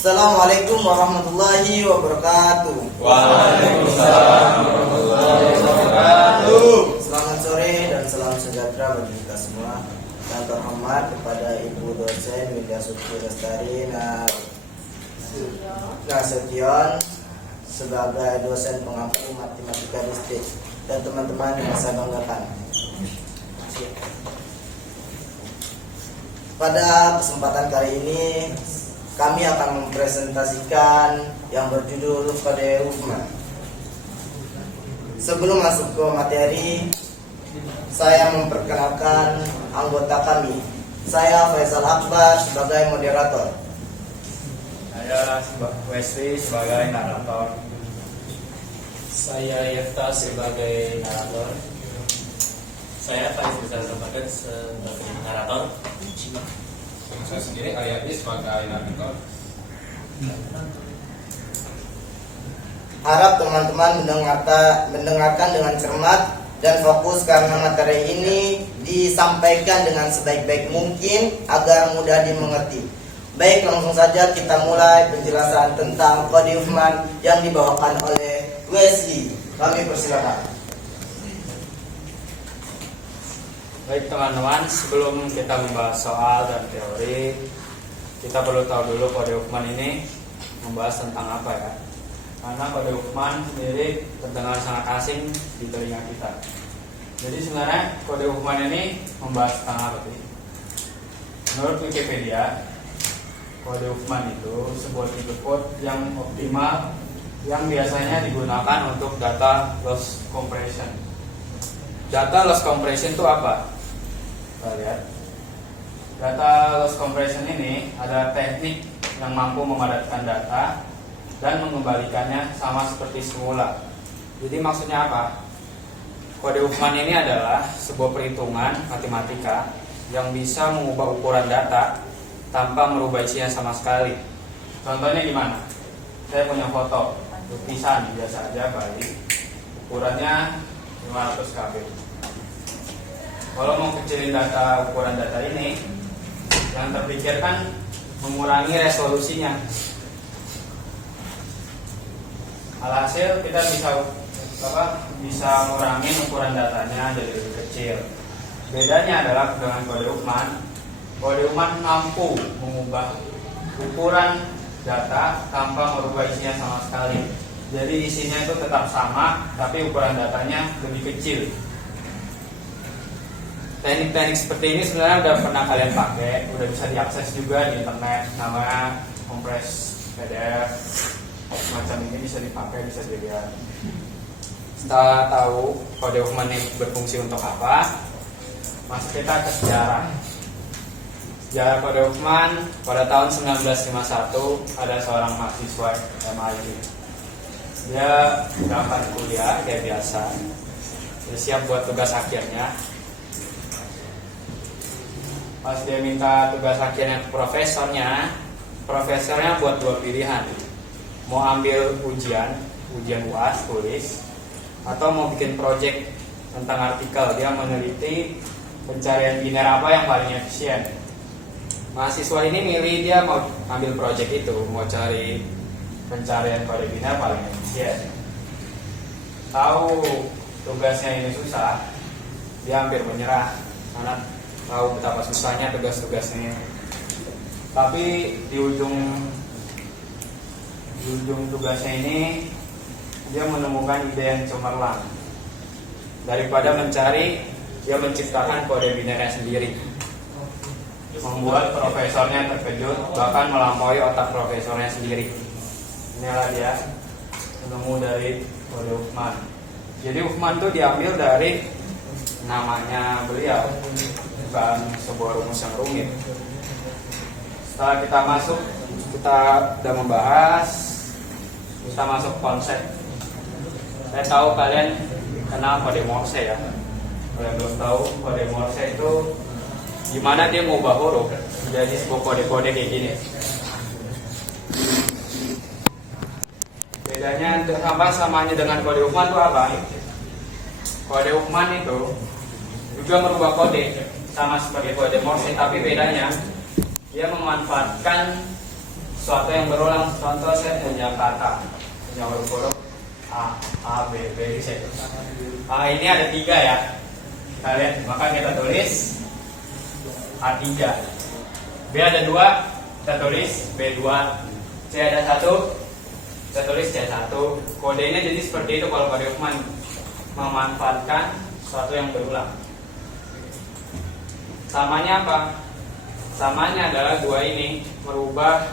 Assalamualaikum warahmatullahi wabarakatuh. Waalaikumsalam warahmatullahi wabarakatuh. Selamat sore dan salam sejahtera bagi kita semua. Dan terhormat kepada Ibu dosen Widya Suci Lestari Nasution sebagai dosen pengampu matematika distrik dan teman-teman yang saya banggakan. Pada kesempatan kali ini kami akan mempresentasikan yang berjudul Kode Uffman. Sebelum masuk ke materi, saya memperkenalkan anggota kami. Saya Faisal Akbar sebagai moderator. Saya Wesley sebagai narator. Saya Yefta sebagai narator. Saya Faiz Rizal sebagai narator. Saya sendiri Ariadi sebagai narator. Harap teman-teman mendengarkan dengan cermat dan fokus karena materi ini disampaikan dengan sebaik-baik mungkin agar mudah dimengerti. Baik, langsung saja kita mulai penjelasan tentang Kode Uffman yang dibawakan oleh Wesley. Kami persilakan. Baik teman-teman, sebelum kita membahas soal dan teori, kita perlu tahu dulu Kode Uffman ini membahas tentang apa ya. Karena Kode Uffman sendiri terdengar sangat asing di telinga kita. Jadi sebenarnya Kode Uffman ini membahas tentang apa sih? Menurut Wikipedia, Kode Uffman itu sebuah tipe kode yang optimal yang biasanya digunakan untuk data loss compression. Data loss compression itu apa? Kita lihat. Data loss compression ini adalah teknik yang mampu memadatkan data dan mengembalikannya sama seperti semula. Jadi maksudnya apa? Kode Uffman ini adalah sebuah perhitungan matematika yang bisa mengubah ukuran data tanpa merubah isinya sama sekali. Contohnya gimana? Saya punya foto lukisan biasa aja baik, ukurannya 500 KB. Kalau mau kecilin ukuran data ini, yang terpikirkan mengurangi resolusinya. Alhasil kita bisa ngurangin ukuran datanya jadi lebih kecil. Bedanya adalah dengan Kode Uffman. Kode Uffman mampu mengubah ukuran data tanpa merubah isinya sama sekali. Jadi isinya itu tetap sama, tapi ukuran datanya lebih kecil. Teknik-teknik seperti ini sebenarnya udah pernah kalian pakai, udah bisa diakses juga di internet, namanya kompres PDF. Macam ini bisa dipakai, bisa dilihat. Setelah tahu Kode Uffman ini berfungsi untuk apa, masuk kita ke sejarah. Sejarah Kode Uffman pada tahun 1951 ada seorang mahasiswa MIT. Dia berangkat kuliah kayak biasa, dia siap buat tugas akhirnya. Pas dia minta tugas akhirnya ke profesornya buat dua pilihan. Mau ambil ujian UAS tulis, atau mau bikin project tentang artikel. Dia meneliti pencarian biner apa yang paling efisien. Mahasiswa ini milih dia mau ambil project itu, mau cari pencarian kode biner paling efisien. Tahu tugasnya ini susah, dia hampir menyerah karena tahu betapa susahnya tugas-tugas ini. Tapi di ujung tugasnya ini dia menemukan ide yang cemerlang. Daripada mencari, dia menciptakan kode binernya sendiri, membuat profesornya terkejut, bahkan melampaui otak profesornya sendiri. Inilah dia penemu dari Kode Uffman. Jadi Uffman itu diambil dari namanya beliau, bukan sebuah rumus yang rumit. Setelah kita udah membahas, kita masuk konsep. Saya tahu kalian kenal kode Morse ya. Kalau yang belum tahu, kode Morse itu gimana dia mengubah huruf menjadi sebuah kode-kode kayak gini. Bedanya samanya dengan Kode Uffman itu apa? Kode Uffman itu juga merubah kode sama seperti kode Morse, tapi bedanya dia memanfaatkan sesuatu yang berulang. Contoh saya punya kata, punya huruf-huruf A, B, C. Ini ada 3 ya. Kita lihat, maka kita tulis A3. B ada 2, kita tulis B2. C ada 1, kita tulis C1. Kodenya jadi seperti itu kalau kode Huffman memanfaatkan sesuatu yang berulang. Samanya apa? Samanya adalah 2 ini merubah,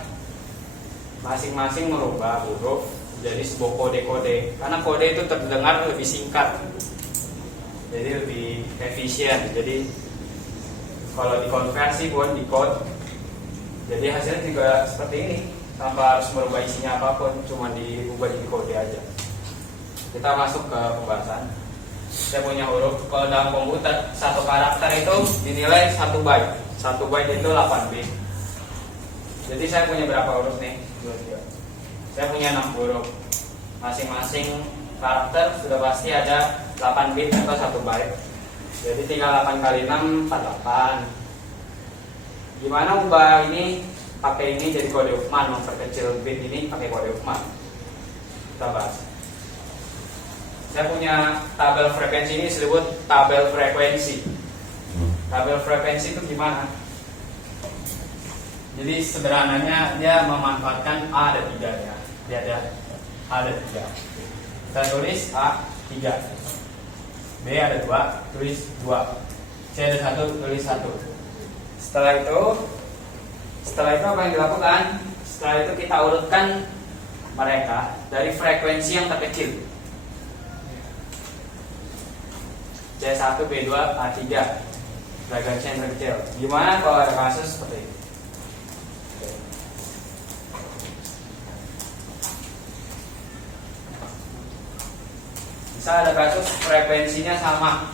masing-masing merubah huruf jadi sebuah kode-kode. Karena kode itu terdengar lebih singkat, jadi lebih efisien. Jadi kalau dikonversi pun di code, jadi hasilnya juga seperti ini, tanpa harus merubah isinya apapun, cuma diubah jadi kode aja. Kita masuk ke pembahasan. Saya punya huruf, kalau dalam komputer satu karakter itu dinilai 1 byte. 1 byte itu 8 bit. Jadi saya punya berapa huruf nih? Saya punya 6 huruf. Masing-masing karakter sudah pasti ada 8 bit atau 1 byte. Jadi tinggal 8 kali 6, 48. Gimana ubah ini pakai ini jadi kode Huffman, memperkecil bit ini pakai kode Huffman. Kita bahas. Saya punya tabel frekuensi ini disebut tabel frekuensi. Tabel frekuensi itu gimana? Jadi sederhananya dia memanfaatkan A ada 3 ya. Lihat ya, A ada 3. Kita tulis A3. B ada 2, tulis 2. C ada 1, tulis 1. Setelah itu apa yang dilakukan? Setelah itu kita urutkan mereka dari frekuensi yang terkecil. C1, B2, A3. Frekuensi yang terkecil. Gimana kalau ada kasus seperti ini? Bisa ada kasus frekuensinya sama.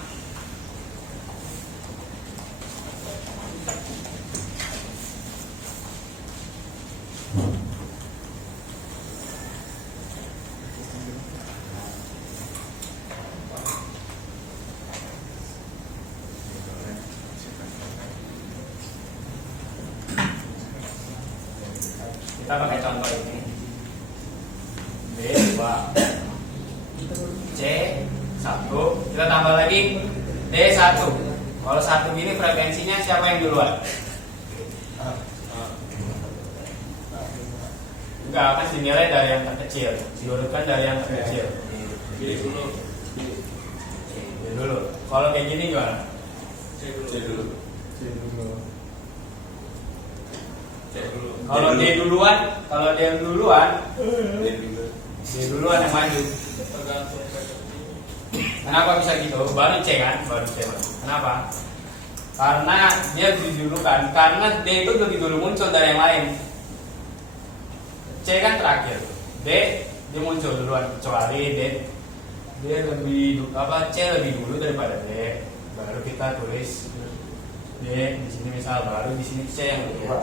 Kita pakai contoh ini. B2, C1, kita tambah lagi D1. Kalau 1 gini frekuensinya siapa yang duluan? Enggak, akan dinilai dari yang terkecil, diurutkan dari yang terkecil. B dulu. Kalau kayak gini gimana? C dulu. Kalau D duluan yang maju. Kenapa bisa gitu? Baru C kan? Baru C. Kenapa? Karena dia didulukan. Karena D itu lebih dulu muncul dari yang lain. C kan terakhir. D dia muncul duluan, kecuali D lebih C lebih dulu daripada D. Baru kita tulis D di sini misal, baru di sini C yang kedua.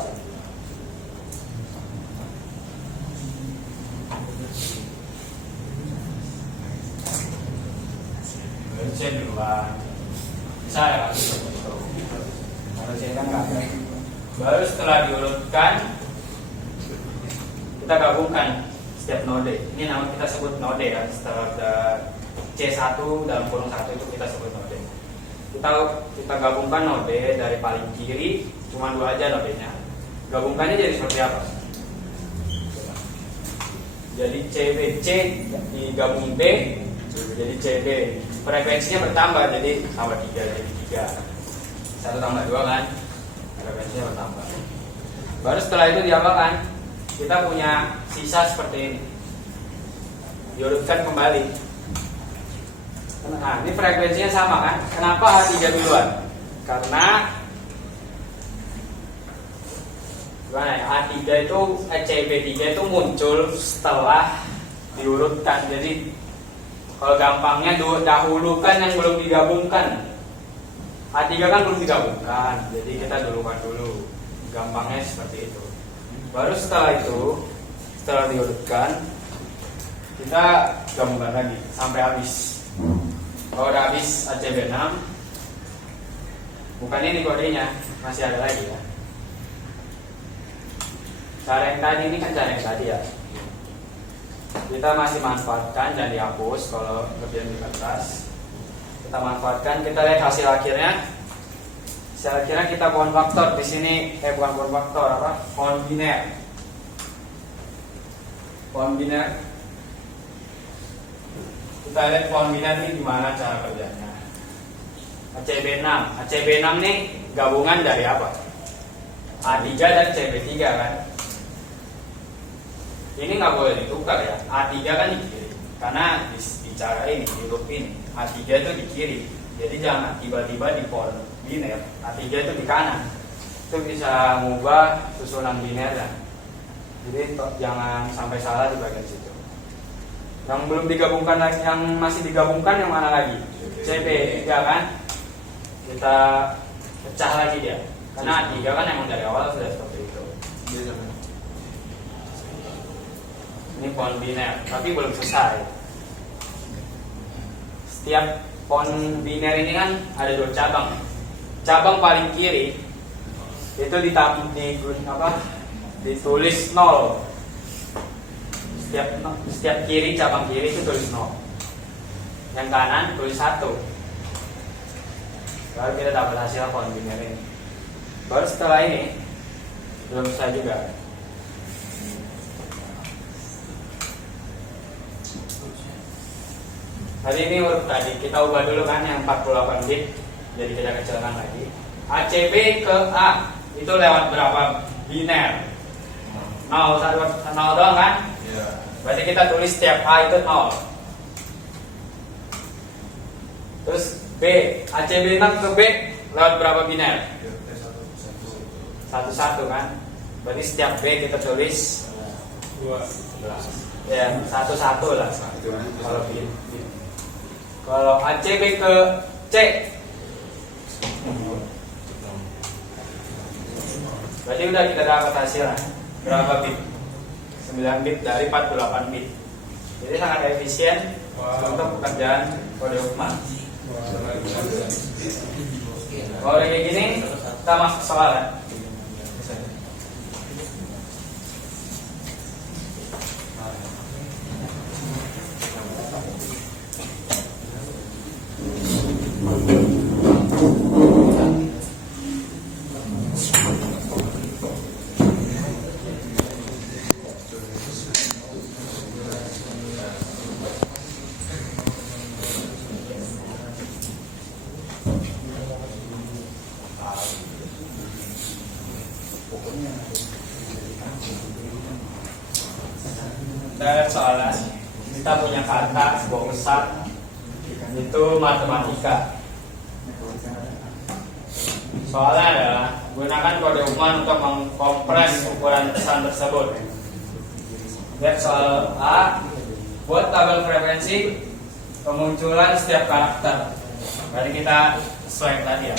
C duluan, bisa ya seperti itu. Kalau C kan nggak ada. Baru setelah diurutkan, kita gabungkan setiap node. Ini nama kita sebut node ya. Setelah ada C1 dalam kurung 1 itu kita sebut node. Kita gabungkan node dari paling kiri, cuma 2 aja nodenya. Gabungkannya jadi seperti apa? Jadi C digabung B jadi CB. Frekuensinya bertambah, jadi tambah 3 jadi 3. 1 tambah 2 kan, frekuensinya bertambah. Baru setelah itu diapakan? Kita punya sisa seperti ini, diurutkan kembali. Nah, ini frekuensinya sama kan? Kenapa A3 duluan? Karena gimana ya? A3 itu CB3 itu muncul setelah diurutkan. Jadi kalau gampangnya dahulukan yang belum digabungkan. A3 kan belum digabungkan, jadi kita dulukan dulu. Gampangnya seperti itu. Baru setelah itu, setelah diurutkan, kita gabungkan lagi sampai habis. Kalau udah habis ACB6, bukan ini kodenya, masih ada lagi ya. Cara yang tadi ini kan cara yang tadi ya. Kita masih manfaatkan, jangan dihapus kalau lebihan di kertas. Kita manfaatkan, kita lihat hasil akhirnya. Hasil akhirnya kita pohon faktor di sini, bukan pohon faktor apa? Pohon biner. Pohon biner. Kita lihat pohon biner ini gimana cara kerjanya. ACB6. ACB6 nih gabungan dari apa? A3 dan CB3 kan. Ini nggak boleh ditukar ya. A3 kan di kiri, karena di cara ini, di huruf ini A3 itu di kiri. Jadi jangan tiba-tiba di pohon biner A3 itu di kanan. Itu bisa mengubah susunan binernya. Jadi jangan sampai salah di bagian situ. Yang belum digabungkan lagi, yang masih digabungkan yang mana lagi? CB3 kan. Kita pecah lagi dia. Karena A3 kan emang dari awal sudah seperti itu. Ini pohon biner, tapi belum selesai. Setiap pohon biner ini kan ada 2 cabang. Cabang paling kiri itu ditulis 0. Setiap kiri, cabang kiri itu tulis 0. Yang kanan tulis 1. Baru kita dapat hasil pohon biner ini. Baru setelah ini belum selesai juga. Tadi ini huruf tadi kita ubah dulu kan yang 48 bit jadi kita kecilkan lagi. ACB ke A itu lewat berapa biner? 0 doang kan? Iya. Berarti kita tulis setiap A itu 0. Terus B, ACB6 ke B lewat berapa biner? 1 kan? Berarti setiap B kita tulis 2. Ya, 1 lah. Kalau B. Kalau ACB ke C berarti udah kita dapat hasilnya. Berapa bit? 9 bit dari 48 bit. Jadi sangat efisien untuk pekerjaan kode Huffman. Kalau kayak gini kita masuk soal ya. Dan soalnya kita punya kata sebuah besar itu matematika. Soalnya adalah gunakan kode Huffman untuk mengkompres ukuran pesan tersebut. Lihat soal A, buat tabel frekuensi kemunculan setiap karakter. Berarti kita sesuai tadi ya.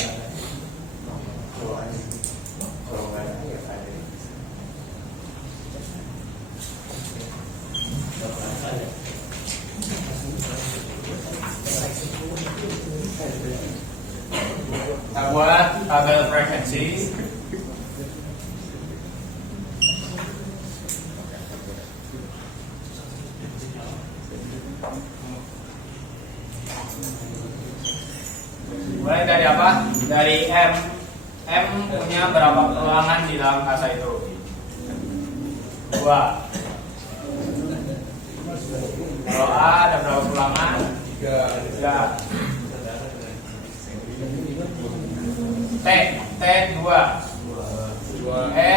Kita buat tabel frekuensi. Mulai dari apa? Dari M. M punya berapa ulangan di dalam kata itu? 2. Kalau A ada berapa ulangan? 3. T 2. E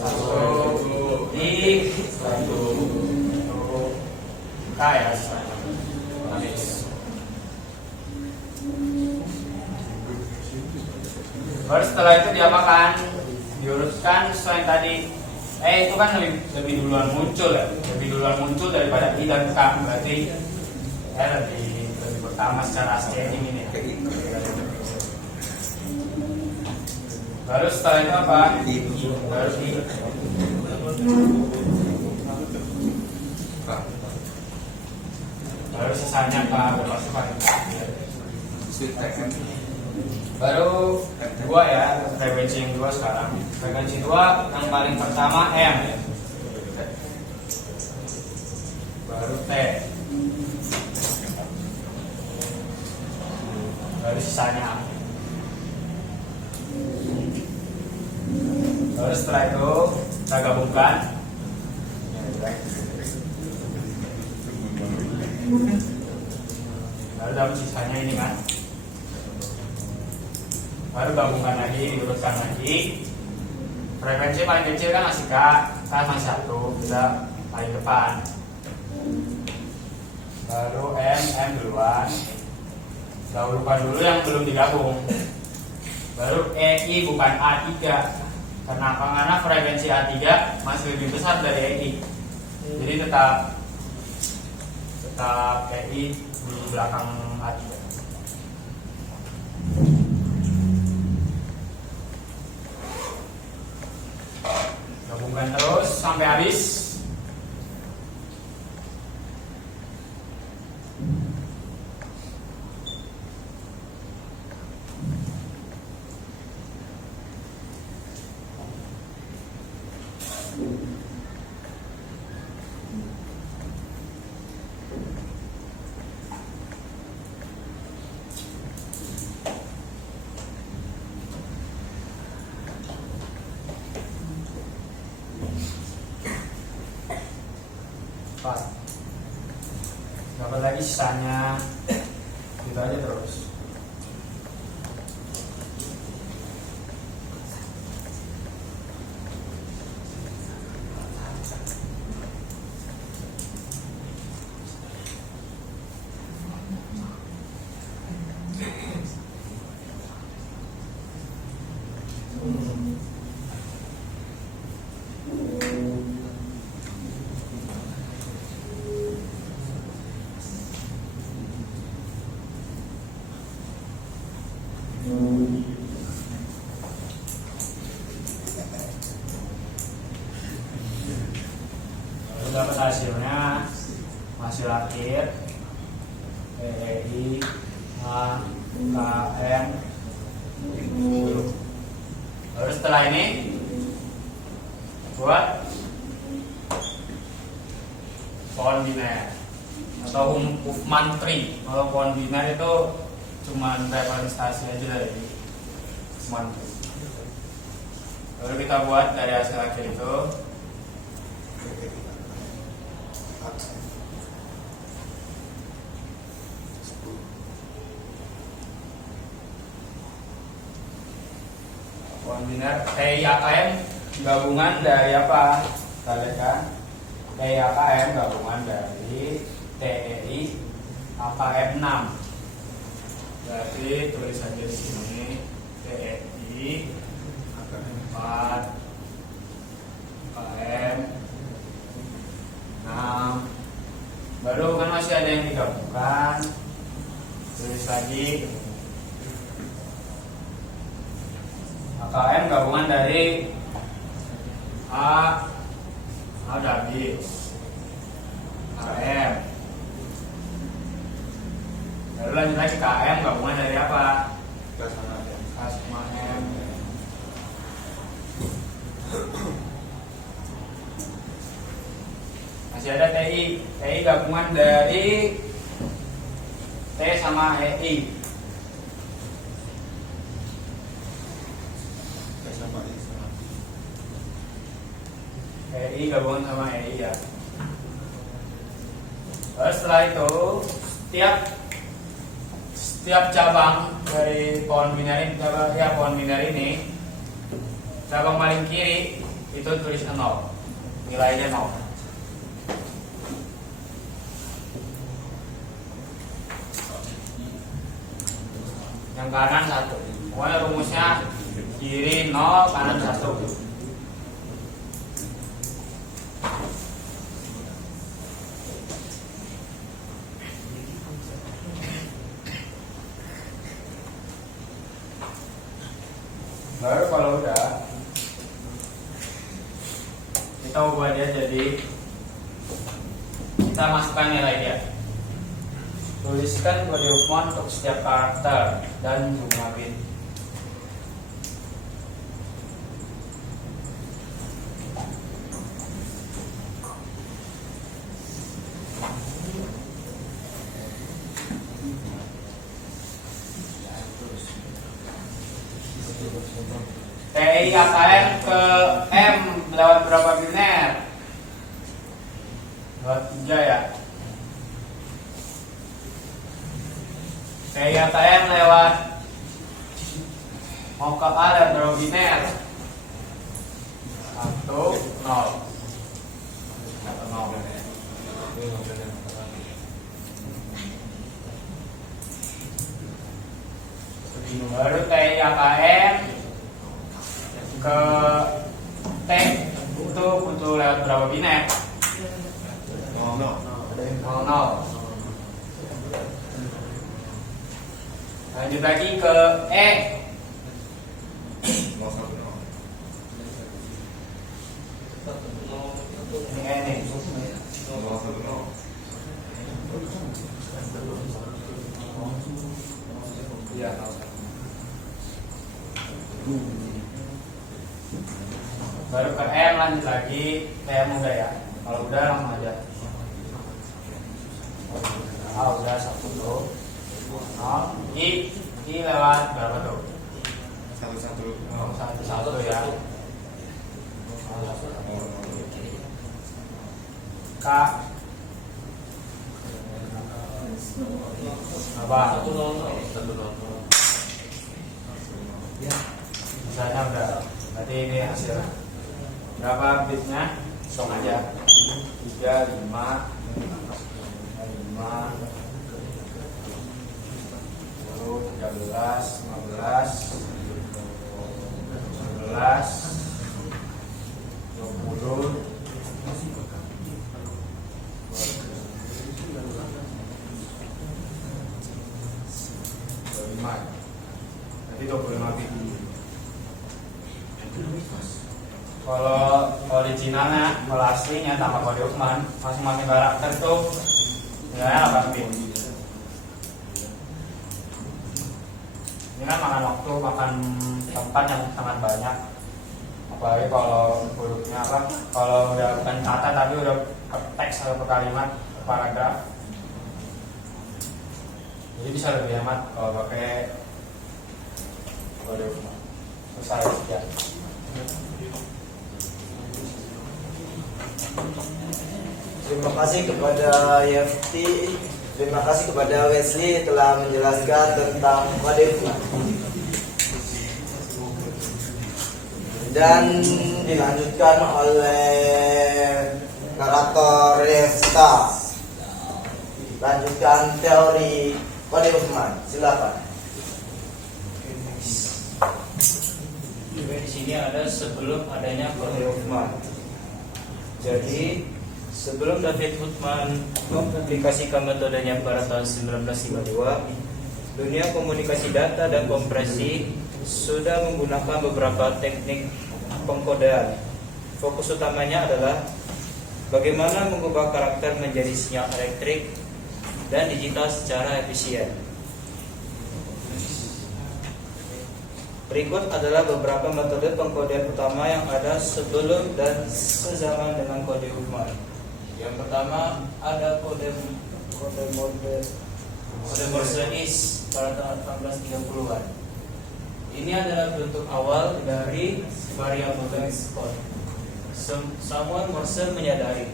1. I 1. K ya. Baru setelah itu diapakan? Diurutkan sesuai yang tadi. Itu kan lebih duluan muncul ya. Lebih duluan muncul daripada I dan K. Berarti lebih pertama secara scaling ini ya. Baru setelah itu apa? Baru I. Baru sisanya K berpasukan. Baru dua ya, frekuensi yang dua sekarang. Frekuensi dua yang paling pertama M, baru T, baru sisanya. Lalu setelah itu kita gabungkan. Lalu dalam sisanya ini kan, baru gabungkan lagi, diurutkan lagi. Frekuensi paling kecil kan masih K, masih 1, kita paling depan. Baru M duluan. Dahulukan dulu yang belum digabung. Baru EI bukan A3. Kenapa? Karena frekuensi A3 masih lebih besar dari EI. Jadi tetap EI di belakang A3. Gabungkan terus sampai habis. Dapat lagi sisanya, gitu aja terus. Dapat hasilnya, hasil akhir EI A KM 10. Lalu setelah ini buat pohon biner atau Huffman tree. Kalau pohon biner itu cuma representasi aja dari Huffman tree. Lalu kita buat dari hasil akhir itu. Pohon biner TI AKM gabungan dari apa? Kita lihat kan, TI AKM gabungan dari TEI AKM 6. Berarti tulis aja di sini TEI AKM 4 AKM 6. Baru kan masih ada yang digabungkan, tulis lagi AKM gabungan dari A udah habis, AM. Lalu lanjut lagi KM gabungan dari apa? K sama M. Masih ada TI gabungan dari T sama EI. EI gabungan sama EI ya. Lalu setelah itu setiap cabang dari pohon biner ini, pohon biner ini, cabang paling kiri itu tulis 0, nilainya 0. Yang kanan 1. Pokoknya rumusnya kiri 0, kanan 1. Baru kalau udah, kita ubah dia jadi, kita masukkan nilai dia. Tuliskan kode Huffman untuk setiap karakter dan jumlah bit. TI AKM ke M lewat berapa biner? Lewat 3 ya. TI AKM lewat mau ke A dan berapa biner? 1, 0. Atau 0. Baru TI AKM ke T itu butuh lewat berapa biner? 0. Lanjut lagi ke E. Ini E nih. Iya. Baru ke M, lanjut lagi M udah ya. Kalau udah langsung aja. Udah 1 tuh. I lewat berapa tuh? 1 ya. K apa? Misalnya udah. Berarti ini hasil. Berapa bitnya? Song aja. 3, 5, 13, 15, 16, 20, 25. Nanti 25 bit. Kalau originalnya, kalau aslinya tanpa kode Uthman, masing-masing karakter tuh nilainya 8 bit. Ini kan makan waktu, makan tempat yang sangat banyak. Apalagi kalau hurufnya apa? Kalau udah bukan kata tapi udah ke teks atau ke kalimat, ke paragraf. Jadi bisa lebih hemat kalau pakai kode Uthman. Selesai sekian. Terima kasih kepada Yefti, terima kasih kepada Wesley telah menjelaskan tentang kode Uthman. Dan dilanjutkan oleh narator Resta. Lanjutkan teori kode Uthman. Silakan. Di sini ada sebelum adanya kode Uthman. Jadi sebelum David Uthman mempublikasikan metodenya pada tahun 1952, dunia komunikasi data dan kompresi sudah menggunakan beberapa teknik pengkodean. Fokus utamanya adalah bagaimana mengubah karakter menjadi sinyal elektrik dan digital secara efisien. Berikut adalah beberapa metode pengkodean utama yang ada sebelum dan sezaman dengan kode Uthman. Yang pertama ada kode Morse pada tahun 1830-an. Ini adalah bentuk awal dari variable length code. Samuel Morse menyadari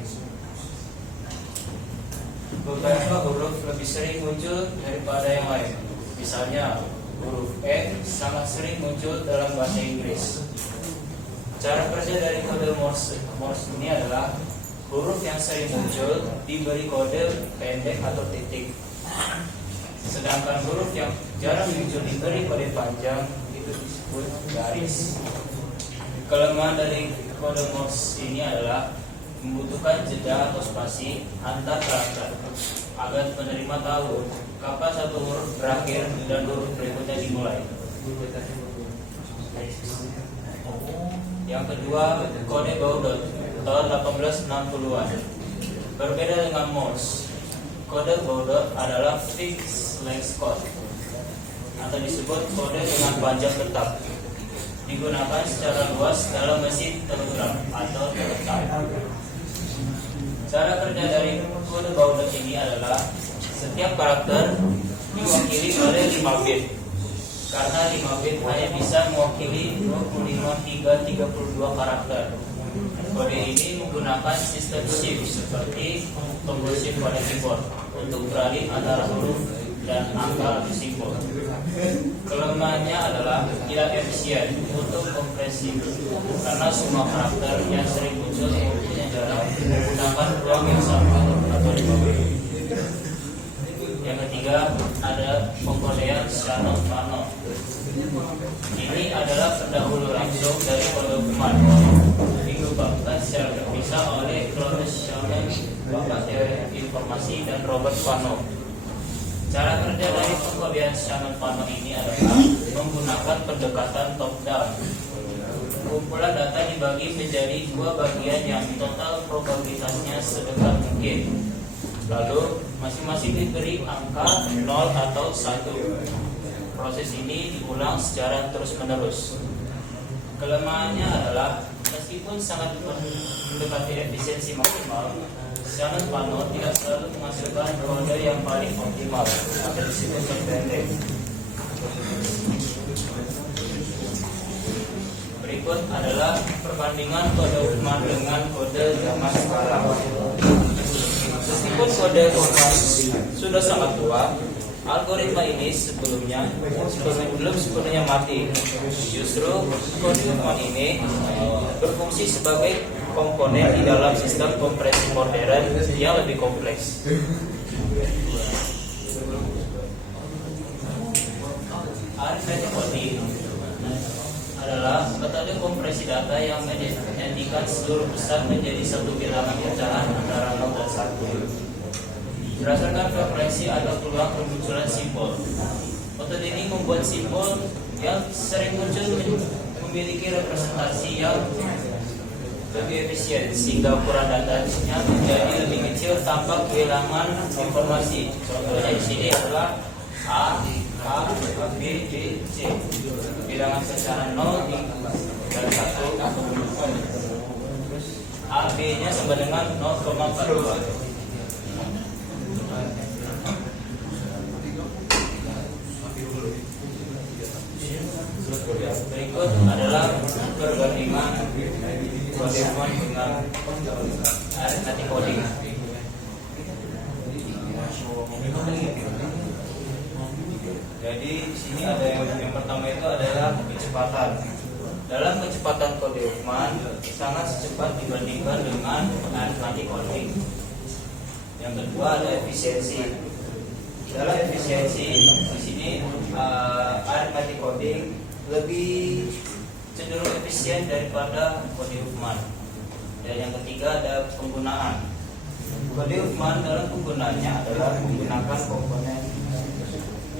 beberapa huruf lebih sering muncul daripada yang lain. Misalnya huruf E sangat sering muncul dalam bahasa Inggris. Cara kerja dari kode Morse ini adalah huruf yang sering muncul diberi kode pendek atau titik. Sedangkan huruf yang jarang muncul diberi kode panjang itu disebut garis. Kelemahan dari kode Morse ini adalah membutuhkan jeda atau spasi antar karakter agar penerima tahu kapan satu huruf berakhir dan huruf berikutnya dimulai. Yang kedua, kode Baudot tahun 1860-an. Berbeda dengan Morse, kode Baudot adalah fixed length code atau disebut kode dengan panjang tetap. Digunakan secara luas dalam mesin telegram atau teletype. Cara kerja dari kode Baudot ini adalah setiap karakter diwakili oleh 5 bit. karena 5 bit hanya bisa mewakili 25 hingga 32 karakter. Kode ini menggunakan sistem shift seperti tombol shift pada keyboard untuk beralih antara huruf dan angka atau simbol. Kelemahannya adalah tidak efisien untuk kompresi karena semua karakter yang sering muncul jarang menggunakan ruang yang sama atau 5 bit. Yang ketiga ada pengkodean Shannon Fano. Ini adalah pendahulu langsung dari kode Huffman. Dikembangkan secara terpisah oleh Claude Shannon, pakar teori informasi, dan Robert Fano. Cara kerja dari pengkodean Shannon Fano ini adalah menggunakan pendekatan top down. Kumpulan data dibagi menjadi 2 bagian yang total probabilitasnya sedekat mungkin. Lalu masing-masing diberi angka 0 atau 1. Proses ini diulang secara terus-menerus. Kelemahannya adalah meskipun sangat mendekati efisiensi maksimal, Shannon Fano tidak selalu menghasilkan kode yang paling optimal atau disebut pendek. Berikut adalah perbandingan kode Huffman dengan kode zaman sekarang. Meskipun kode Huffman sudah sangat tua, algoritma ini belum sepenuhnya mati. Justru kode Huffman ini berfungsi sebagai komponen di dalam sistem kompresi modern yang lebih kompleks. Arithmetic coding adalah metode kompresi data yang menjadikan seluruh besar menjadi satu bilangan pecahan antara 0 dan 1. Berdasarkan frekuensi atau peluang kemunculan simbol. Metode ini membuat simbol yang sering muncul memiliki representasi yang lebih efisien sehingga ukuran datanya menjadi lebih kecil tanpa kehilangan informasi. Contohnya di sini adalah A, B, B, C. Bilangan pecahan 0 dan 1. A, B-nya sama dengan 0,42. Berikut adalah perbandingan kode Huffman dengan arithmetic coding. Jadi di sini ada yang pertama itu adalah kecepatan. Dalam kecepatan kode Huffman sangat cepat dibandingkan dengan arithmetic coding. Yang kedua ada efisiensi. Dalam efisiensi di sini arithmetic coding lebih cenderung efisien daripada kode Huffman. Dan yang ketiga ada penggunaan. Kode Huffman dalam penggunaannya adalah menggunakan komponen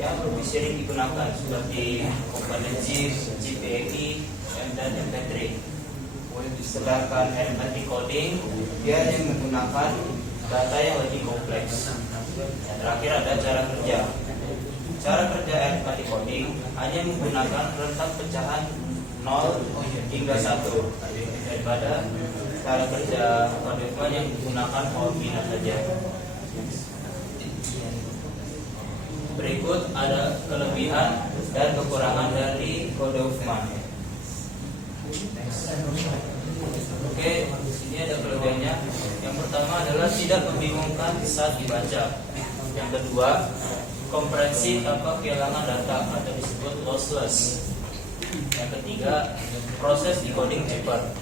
yang lebih sering digunakan seperti komponen zip, JPEG, dan MP3. Sedangkan arithmetic coding dia yang menggunakan data yang lebih kompleks. Yang terakhir ada cara kerja. Cara kerja arithmetic coding hanya menggunakan rentang pecahan 0 hingga 1 daripada cara kerja kode Huffman yang menggunakan binaries saja. Berikut ada kelebihan dan kekurangan dari kode Huffman. Oke, sini ada kelebihannya. Yang pertama adalah tidak membingungkan saat dibaca. Yang kedua, komprehensif tanpa kehilangan data atau disebut lossless. Yang ketiga, proses decoding cepat.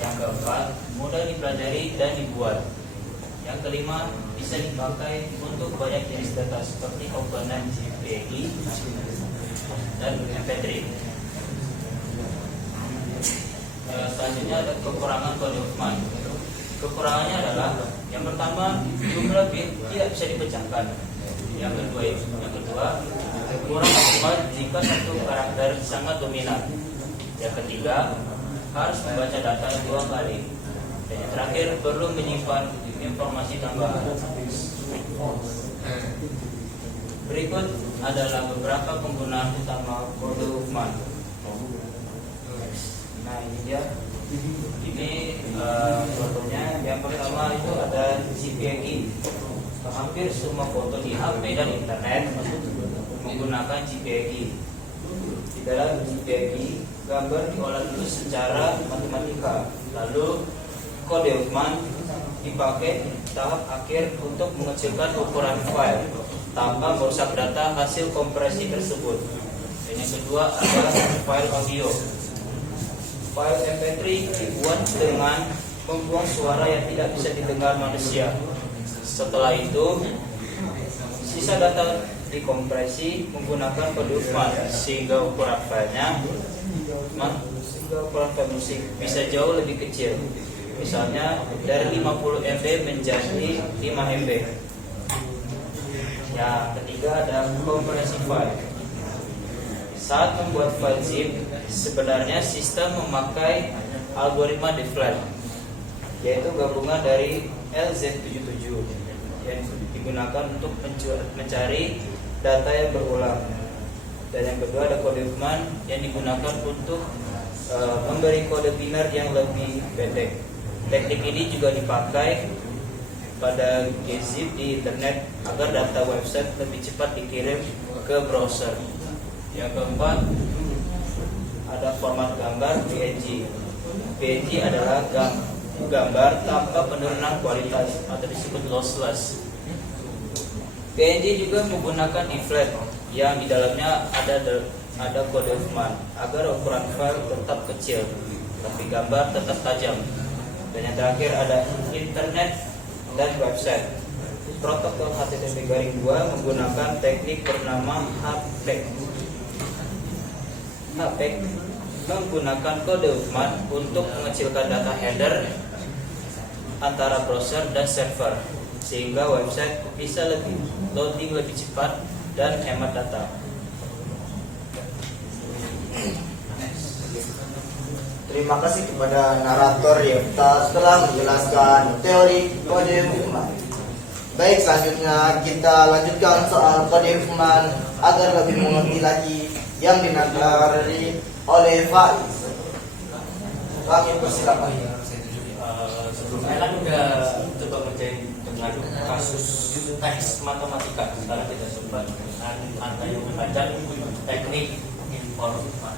Yang keempat, mudah dipelajari dan dibuat. Yang kelima, bisa dipakai untuk banyak jenis data seperti komponen JPEG dan MP3. Selanjutnya ada kekurangan kode Huffman. Kekurangannya adalah yang pertama, jumlah bit tidak bisa dipecahkan. Yang kedua, kurang optimal jika satu karakter sangat dominan. Yang ketiga, harus membaca data 2 kali. Dan yang terakhir, perlu menyimpan informasi tambahan. Berikut adalah beberapa penggunaan utama kode Huffman. Nah, ini dia. Ini fotonya. Yang pertama itu ada JPEG. Hampir semua foto di HP dan internet menggunakan JPEG. Dalam PNG, gambar diolah dulu secara matematika. Lalu kode Huffman dipakai tahap akhir untuk mengecilkan ukuran file tanpa merusak data hasil kompresi tersebut. Dan yang kedua adalah file audio. File MP3 dibuat dengan membuang suara yang tidak bisa didengar manusia. Setelah itu, sisa data dikompresi menggunakan kode Huffman sehingga ukuran filenya, file musik bisa jauh lebih kecil. Misalnya dari 50 MB menjadi 5 MB. Yang ketiga ada kompresi file. Saat membuat file zip, sebenarnya sistem memakai algoritma deflate, yaitu gabungan dari LZ77 yang digunakan untuk mencari data yang berulang. Dan yang kedua ada kode Huffman yang digunakan untuk memberi kode biner yang lebih pendek. Teknik ini juga dipakai pada gzip di internet agar data website lebih cepat dikirim ke browser. Yang keempat ada format gambar PNG. PNG adalah gambar tanpa penurunan kualitas atau disebut lossless. PNG juga menggunakan deflate yang di dalamnya ada kode Huffman agar ukuran file tetap kecil tapi gambar tetap tajam. Dan yang terakhir ada internet dan website. Protokol HTTP+2 menggunakan teknik bernama HPEG. HPEG menggunakan kode Huffman untuk mengecilkan data header antara browser dan server sehingga website bisa loading lebih cepat dan hemat data. Terima kasih kepada narator Yefta setelah menjelaskan teori kode Huffman. Baik, selanjutnya kita lanjutkan soal kode Huffman agar lebih mengerti lagi yang dinadari oleh Faiz. Kami persilakan. Sebelumnya kan udah coba ngerjain dengan kasus teks matematika. Sekarang kita coba dengan angka yang belajar teknik informatika.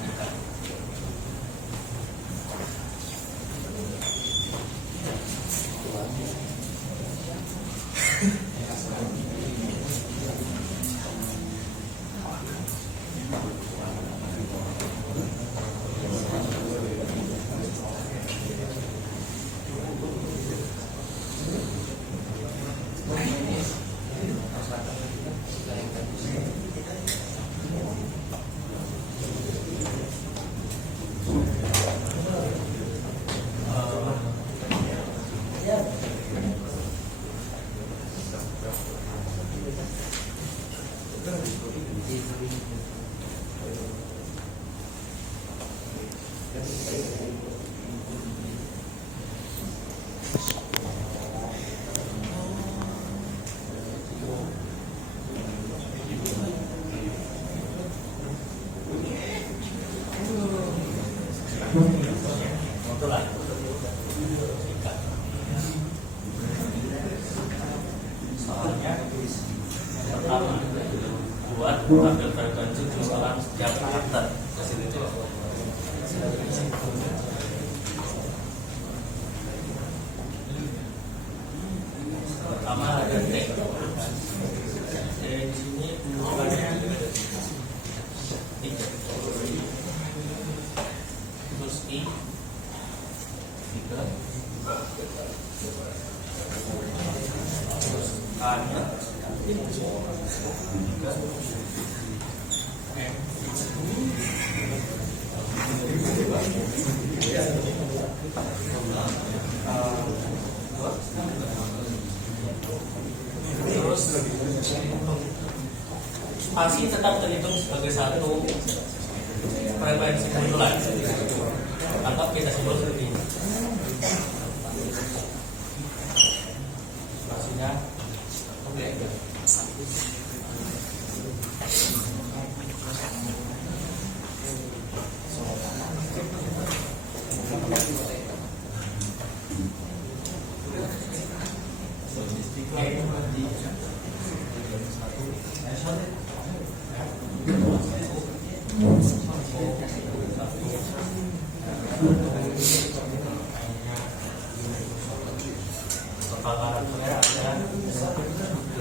Soalnya pertama buat tabel frekuensi persoalan setiap karakter. Pertama ada T. Di sini bukannya 3. Terus I 3. Terus K-nya 3. Terus spasi tetap terhitung sebagai satu frekuensi munculan. Anggap kita sebut seperti ini. Spasinya Kepakaran kamera ada 18.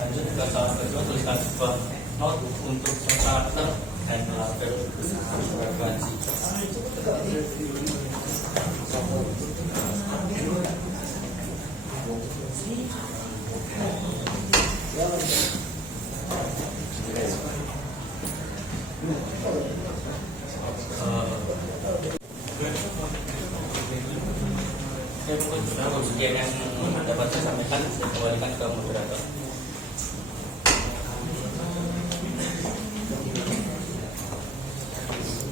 Lanjut ke tahap kedua, tuliskan sebuah note untuk karakter dan label frekuensi. Saya mungkin sudah sekian yang dapat saya sampaikan, saya kembalikan ke moderator.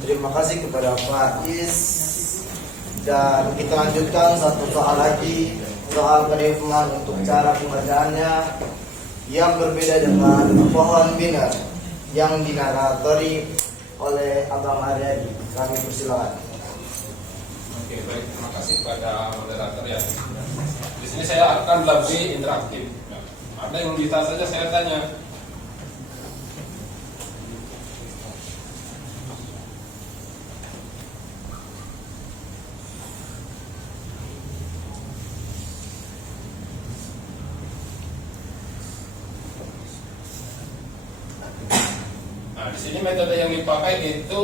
Terima kasih kepada Pak Is. Dan kita lanjutkan satu soal lagi, soal perhitungan untuk cara pembacaannya yang berbeda dengan pohon biner yang dinaratori oleh Abang Aryadi. Kami persilakan. Oke, baik. Terima kasih kepada moderator ya. Di sini saya akan lebih interaktif. Ya. Ada yang bisa saja saya tanya. Nah, di sini metode yang dipakai itu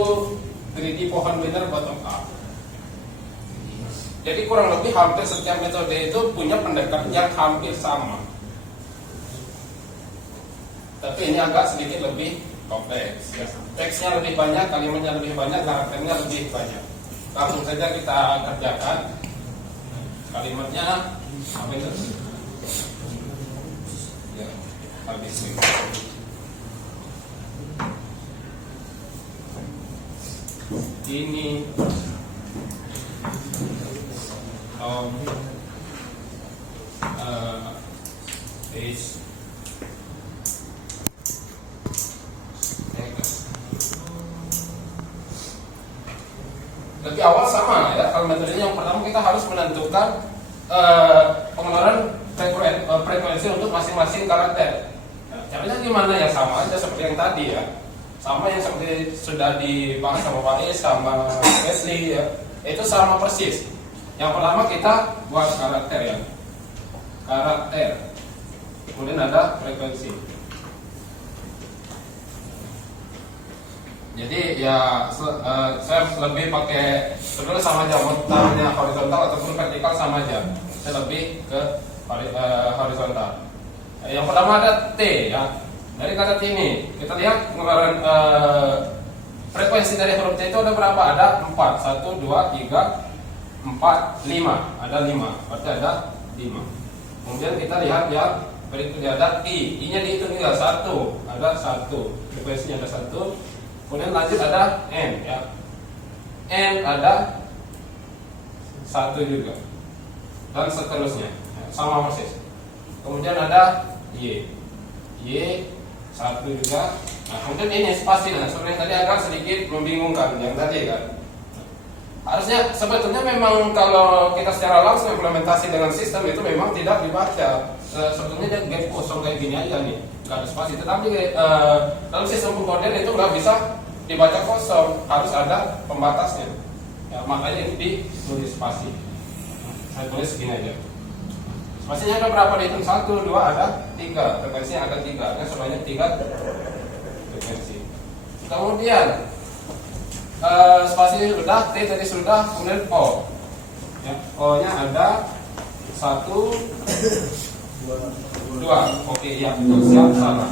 3D pohon biner bottom up. Jadi kurang lebih hampir setiap metode itu punya pendekatan yang hampir sama. Tapi ini agak sedikit lebih kompleks. Ya. Teksnya lebih banyak, kalimatnya lebih banyak, karakternya lebih banyak. Langsung saja kita kerjakan. Kalimatnya apa itu? Ya, habis ini. Ini is lebih awal sama ya. Kalau metodenya yang pertama kita harus menentukan pengeluaran frekuensi untuk masing-masing karakter. Caranya gimana ya, sama aja seperti yang tadi ya. Sama yang seperti sudah dibahas sama Pak Is sama Wesley ya. Itu sama persis. Yang pertama kita buat karakter ya. Karakter. Kemudian ada frekuensi. Jadi ya saya lebih pakai sebenarnya sama aja, mau taruhnya horizontal ataupun vertikal sama aja. Saya lebih ke horizontal. Yang pertama ada T ya. Dari kata T ini kita lihat pengeluaran frekuensi dari huruf T itu ada berapa? Ada 4. 1, 2, 3, 4, 5. Ada 5. Berarti ada 5. Kemudian kita lihat ya, berikutnya ada I. I-nya dihitung juga 1. Ada 1. Frekuensinya ada 1. Kemudian lanjut ada N ya. N ada 1 juga. Dan seterusnya. Ya, sama persis. Kemudian ada Y. Y 1 juga. Nah, kemudian ini spasi. Nah, sebenarnya tadi agak sedikit membingungkan yang tadi kan. Harusnya sebetulnya memang kalau kita secara langsung implementasi dengan sistem itu memang tidak dibaca. Sebetulnya dia gap kosong kayak gini aja nih, nggak ada spasi. Tetapi dalam sistem pengkodean itu nggak bisa dibaca kosong, harus ada pembatasnya. Ya, makanya ini ditulis spasi. Saya tulis segini aja. Spasinya ada berapa dihitung? 1, 2, ada 3. Frekuensinya ada 3. Ada sebanyak 3 frekuensi. Kemudian spasi sudah, T tadi sudah, kemudian O. Ya, O-nya ada 1, 2. Oke, ya, siap, salah.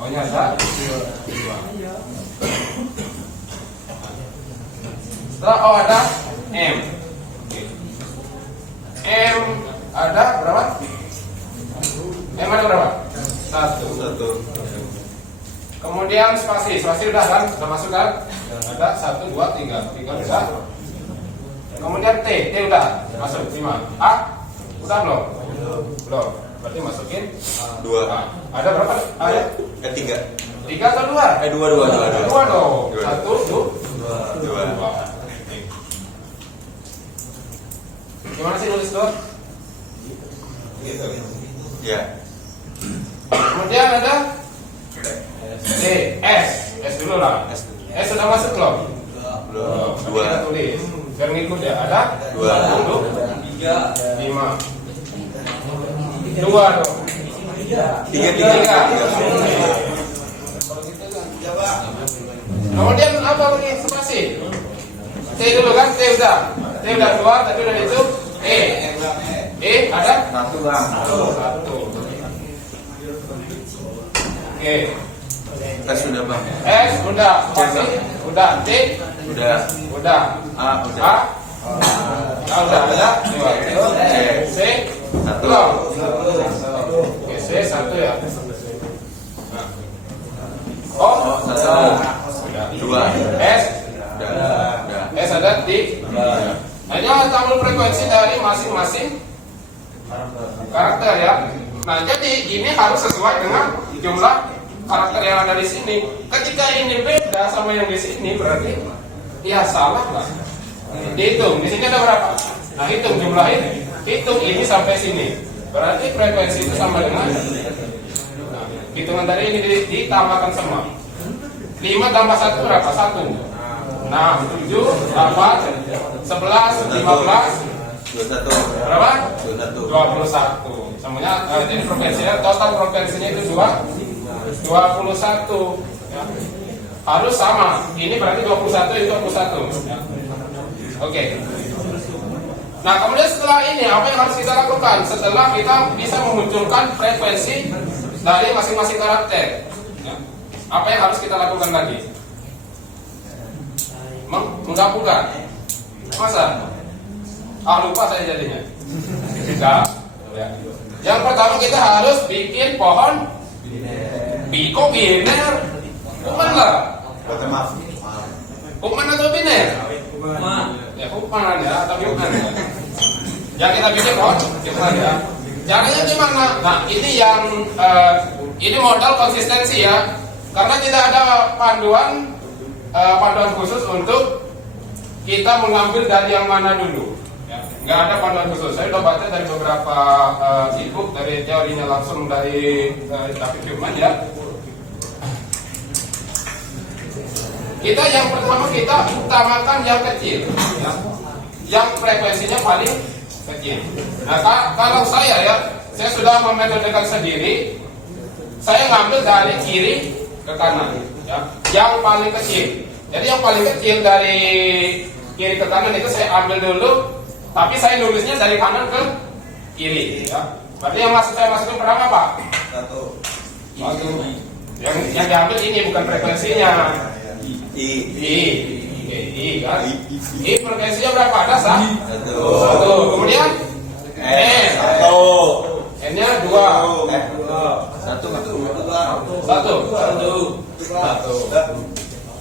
O-nya ada 2. Setelah O ada M. Oke. M ada berapa? M ada berapa? 1. Kemudian spasi udah kan? Sudah masuk kan? Ada 1, 2, 3. 3 udah. Kemudian T udah masuk 5. A udah belum? Belum. Berarti masukin 2. Ada berapa? A ya? 3. 3 atau 2? 2 dong. 1, 2. Gimana sih nulis tuh? Ya. Kemudian ada D, S dulu lah. S sudah masuk belum? Belum. Dua. Kita tulis. Biar ngikut ya. Ada? 2. 5. 2 dong. 3. Kemudian apa lagi spasi? T dulu kan? T udah keluar, tadi udah itu. E ada? 1 bang. 1. Oke. S sudah bang. S udah, spasi udah, T Udah. udah, A A udah. udah ada. C 1. belum. Oke, C 1 ya. Nah. O 1. 2. S Udah. S ada di. Nah, jangan tampil frekuensi dari masing-masing karakter ya. Nah, jadi ini harus sesuai dengan jumlah karakter yang ada di sini. Ketika ini beda sama yang di sini, berarti ya salah lah. Dihitung, di sini ada berapa? Nah, hitung jumlah ini. Hitung ini sampai sini. Berarti frekuensi itu sama dengan. Nah, hitungan dari ini ditambahkan semua. 5 tambah 1 berapa? 1. 6, 7, 8, 11, 15, 21. berapa? 21. 21. Semuanya jadi frekuensinya total frekuensinya itu 21 ya. Harus sama. Ini berarti 21 itu 21 ya. Oke. Nah, kemudian setelah ini apa yang harus kita lakukan? Setelah kita bisa memunculkan frekuensi dari masing-masing karakter ya. Apa yang harus kita lakukan lagi? Menggabungkan. Masa? Lupa saya jadinya. Tidak. Ya. Yang pertama kita harus bikin pohon biko biner. Bukan lah. Maaf. Bukan atau biner? Ya bukan ya, tapi bukan ya. Yang kita bikin pohon bukan ya. Caranya gimana? Nah, ini yang ini modal konsistensi ya. Karena tidak ada panduan khusus untuk kita mengambil dari yang mana dulu ya. Nggak ada panduan khusus. Saya sudah baca dari beberapa e-book dari teorinya langsung dari David Human ya. Kita yang pertama kita utamakan yang kecil ya. Yang frekuensinya paling kecil. Nah, kalau saya sudah memetodekan sendiri. Saya ngambil dari kiri ke kanan ya. Yang paling kecil. Jadi yang paling kecil dari kiri ke kanan itu saya ambil dulu, tapi saya nulisnya dari kanan ke kiri ya. Berarti yang saya masukin berapa, Pak? 1. Yang diambil ini bukan frekuensinya. I kan? I frekuensinya berapa? Ada 1. Kemudian N. 1. N-nya 2. 1.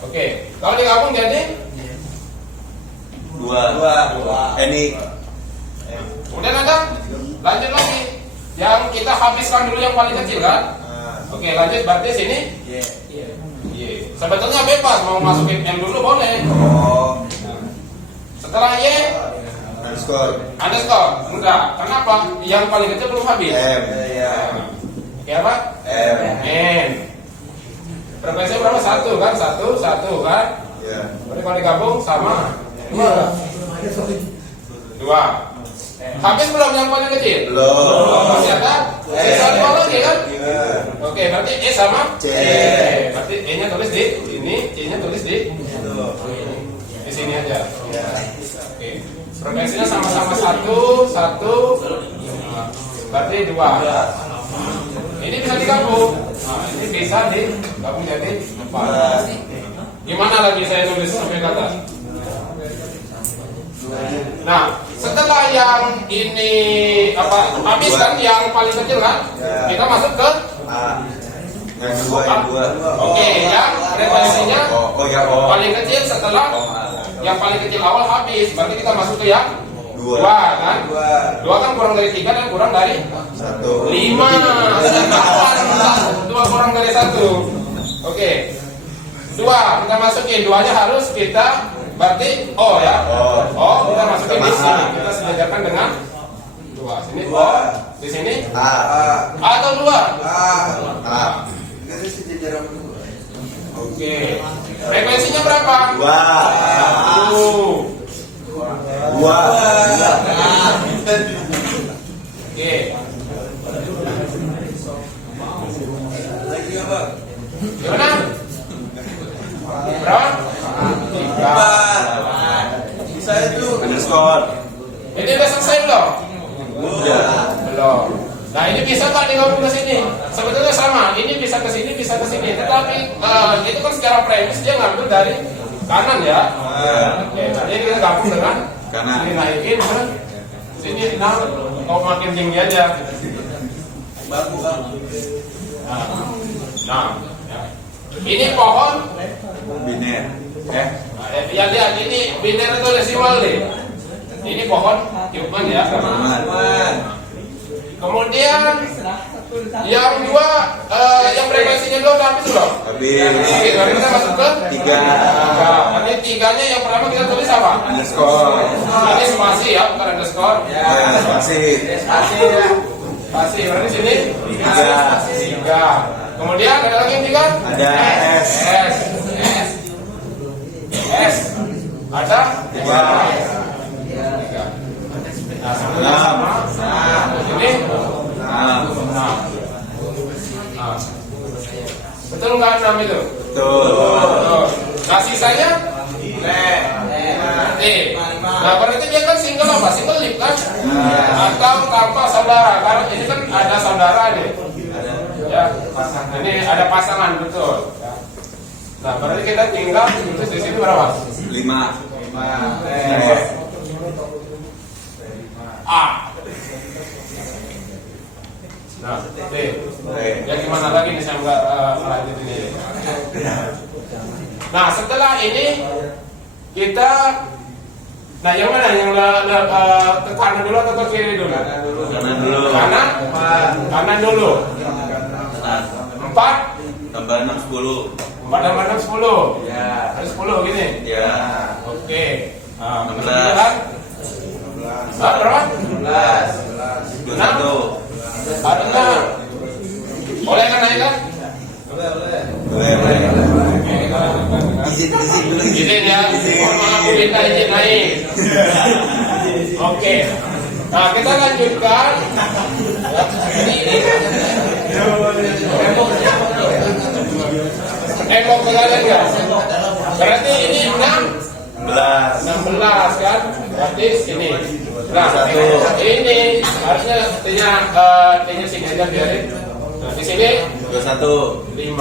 Oke, kalau digabung jadi 2. Ini. Kemudian ada lanjut lagi. Yang kita habiskan dulu yang paling kecil kan? Oke, lanjut berarti sini. Y. Sebetulnya bebas mau masukin M dulu boleh. Setelah Y underscore. Enggak. Kenapa? Yang paling kecil belum habis. M. Oke apa? M. Frekuensinya berapa? 1 kan? 1 kan? Ya. Berarti kalau digabung sama 2. Habis belum yang paling kecil? Belum. Masih ada? Sisa 2 lagi kan? Oke, berarti E sama C. Berarti E-nya tulis di sini, C-nya tulis di sini aja. Oke. Frekuensinya sama-sama 1. Berarti 2. Ini bisa digabung. Nah, ini bisa digabung jadi 4. Gimana lagi saya tulis sampai ke atas? Nah, setelah yang ini habis kan yang paling kecil kan? Kita masuk ke Yang dua. Oke, yang frekuensinya paling kecil setelah yang paling kecil awal habis, berarti kita masuk ke yang 2 kan? 2 kan kurang dari 3 dan kurang dari 1. 5. 2 kurang dari 1. Oke. 2 kita masukin, 2-nya harus kita berarti O ya. O kita masukin di sini. Kita sejajarkan dengan 2. Sini O, di sini A. atau 2. A. Oke. Frekuensinya berapa? 2. Dua. Oke. Gimana? Berapa? 3. Bisa itu. Underscore. Ini udah selesai belum? Udah. Belum. Nah ini bisa kan digabung ke sini. Sebetulnya sama. Ini bisa ke sini, bisa ke sini. Tetapi itu kan secara premis dia ngambil dari kanan ya. Oke. Nah ini kita gabung dengan Kanan. Ini naikin ke sini. Nah, kau makin tinggi aja. Nah, ya. Ini pohon. Biner. Ya lihat ini biner itu desimal deh. Ini pohon Human ya. Kemudian yang dua yang frekuensinya dua udah habis belum? Habis. Oke, sekarang kita masuk ke 3. Ini tiganya yang pertama kita tulis apa? Underscore. Ini spasi ya, bukan underscore. Spasi. Spasi. Berarti sini 3. Kemudian ada lagi yang 3? Ada S. S. Ada 3. 3. 6. Ini 6. betul nggak 6 itu? Betul. Nah sisanya T. Nah berarti dia kan single apa? Single lip kan? Atau tanpa saudara? Karena ini kan ada saudara nih. Ya, ini ada pasangan betul. Nah berarti kita tinggal terus di sini berapa? 5. A. Nah, B. Ya gimana lagi nih saya nggak lanjut ini. Nah setelah ini kita, nah yang mana yang ke kanan dulu atau ke kiri dulu? Kanan dulu. Kanan dulu. 4 Tambah 6 10. 4 tambah 6 10. Ya. Ada 10 gini. Ya. Oke. Nah, 16. Berapa? 21. Ada 6. Boleh kan naik kan? Boleh. Izin ya. Mohon maaf Bu Linda izin naik. Oke. Nah kita lanjutkan. Tembok kalian ya. Berarti ini 16 kan? Berarti ini. Nah, ini harusnya T-nya sini aja biarin. Nah, di sini 21. 5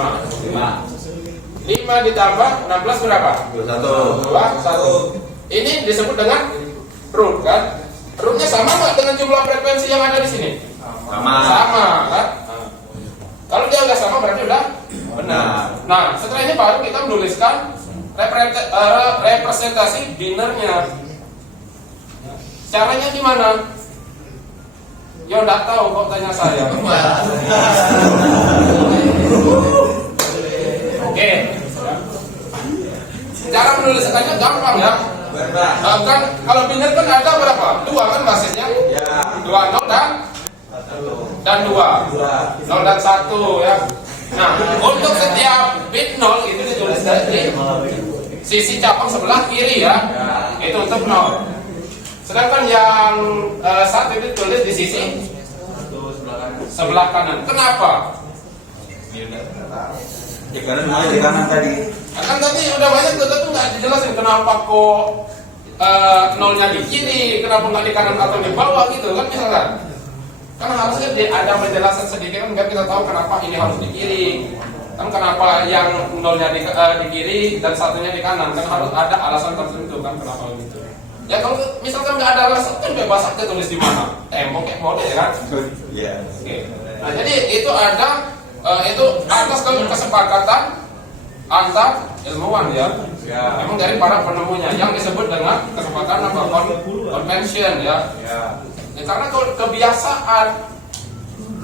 ditambah 16 berapa? 21. 1. Ini disebut dengan root kan? Rootnya sama nggak dengan jumlah frekuensi yang ada di sini? Sama kan? Kalau dia nggak sama berarti udah benar. Nah setelah ini baru kita menuliskan representasi binernya. Caranya gimana? Ya udah tahu kok tanya saya. Oke. Cara menuliskannya gampang ya. Kan kalau biner kan ada berapa? 2 kan basisnya? 2 0 dan 2. 0 dan 1 ya. Nah, untuk setiap bit 0 itu ditulis dari sisi cabang sebelah kiri ya. Itu untuk 0. Sedangkan yang 1 itu ditulis di sisi sebelah kanan. Kenapa? Ya karena mulai di kanan tadi. Kan tadi udah banyak tuh nggak dijelasin kenapa kok nolnya di kiri, kenapa nggak di kanan atau di bawah gitu kan misalkan. Karena harusnya ada penjelasan sedikit kan biar kita tahu kenapa ini harus di kiri. Kan kenapa yang nolnya di kiri dan satunya di kanan kan harus ada alasan tertentu kan kenapa begitu. Ya kalau misalkan nggak ada alasan kan bebas aja tulis di mana. Tembok kayak model ya kan. Iya. Oke. Nah jadi itu ada itu atas kesepakatan antar ilmuwan ya. Memang dari para penemunya yang disebut dengan kesepakatan apa convention ya. Ya karena kebiasaan.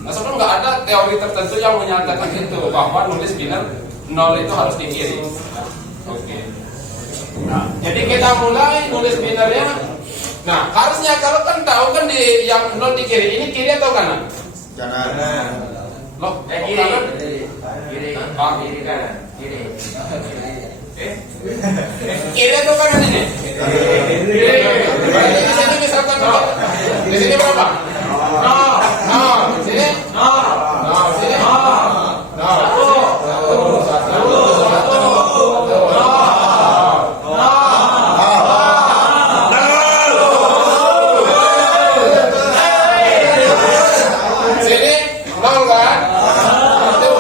Nah sebelum nggak ada teori tertentu yang menyatakan itu bahwa nulis biner 0 itu harus di kiri. Oke. Nah, jadi kita mulai nulis binernya. Nah harusnya kalau kan tahu kan di yang 0 di kiri ini kiri atau kanan? Kanan. Loh, Kiri. kanan? Kiri. Ah. Kiri kanan. Kiri. Kiri atau kanan ini? Kiri. Berarti di sini berapa? Nol. Di sini? Nol. Di sini? Nol. Sini nol kan? Satu.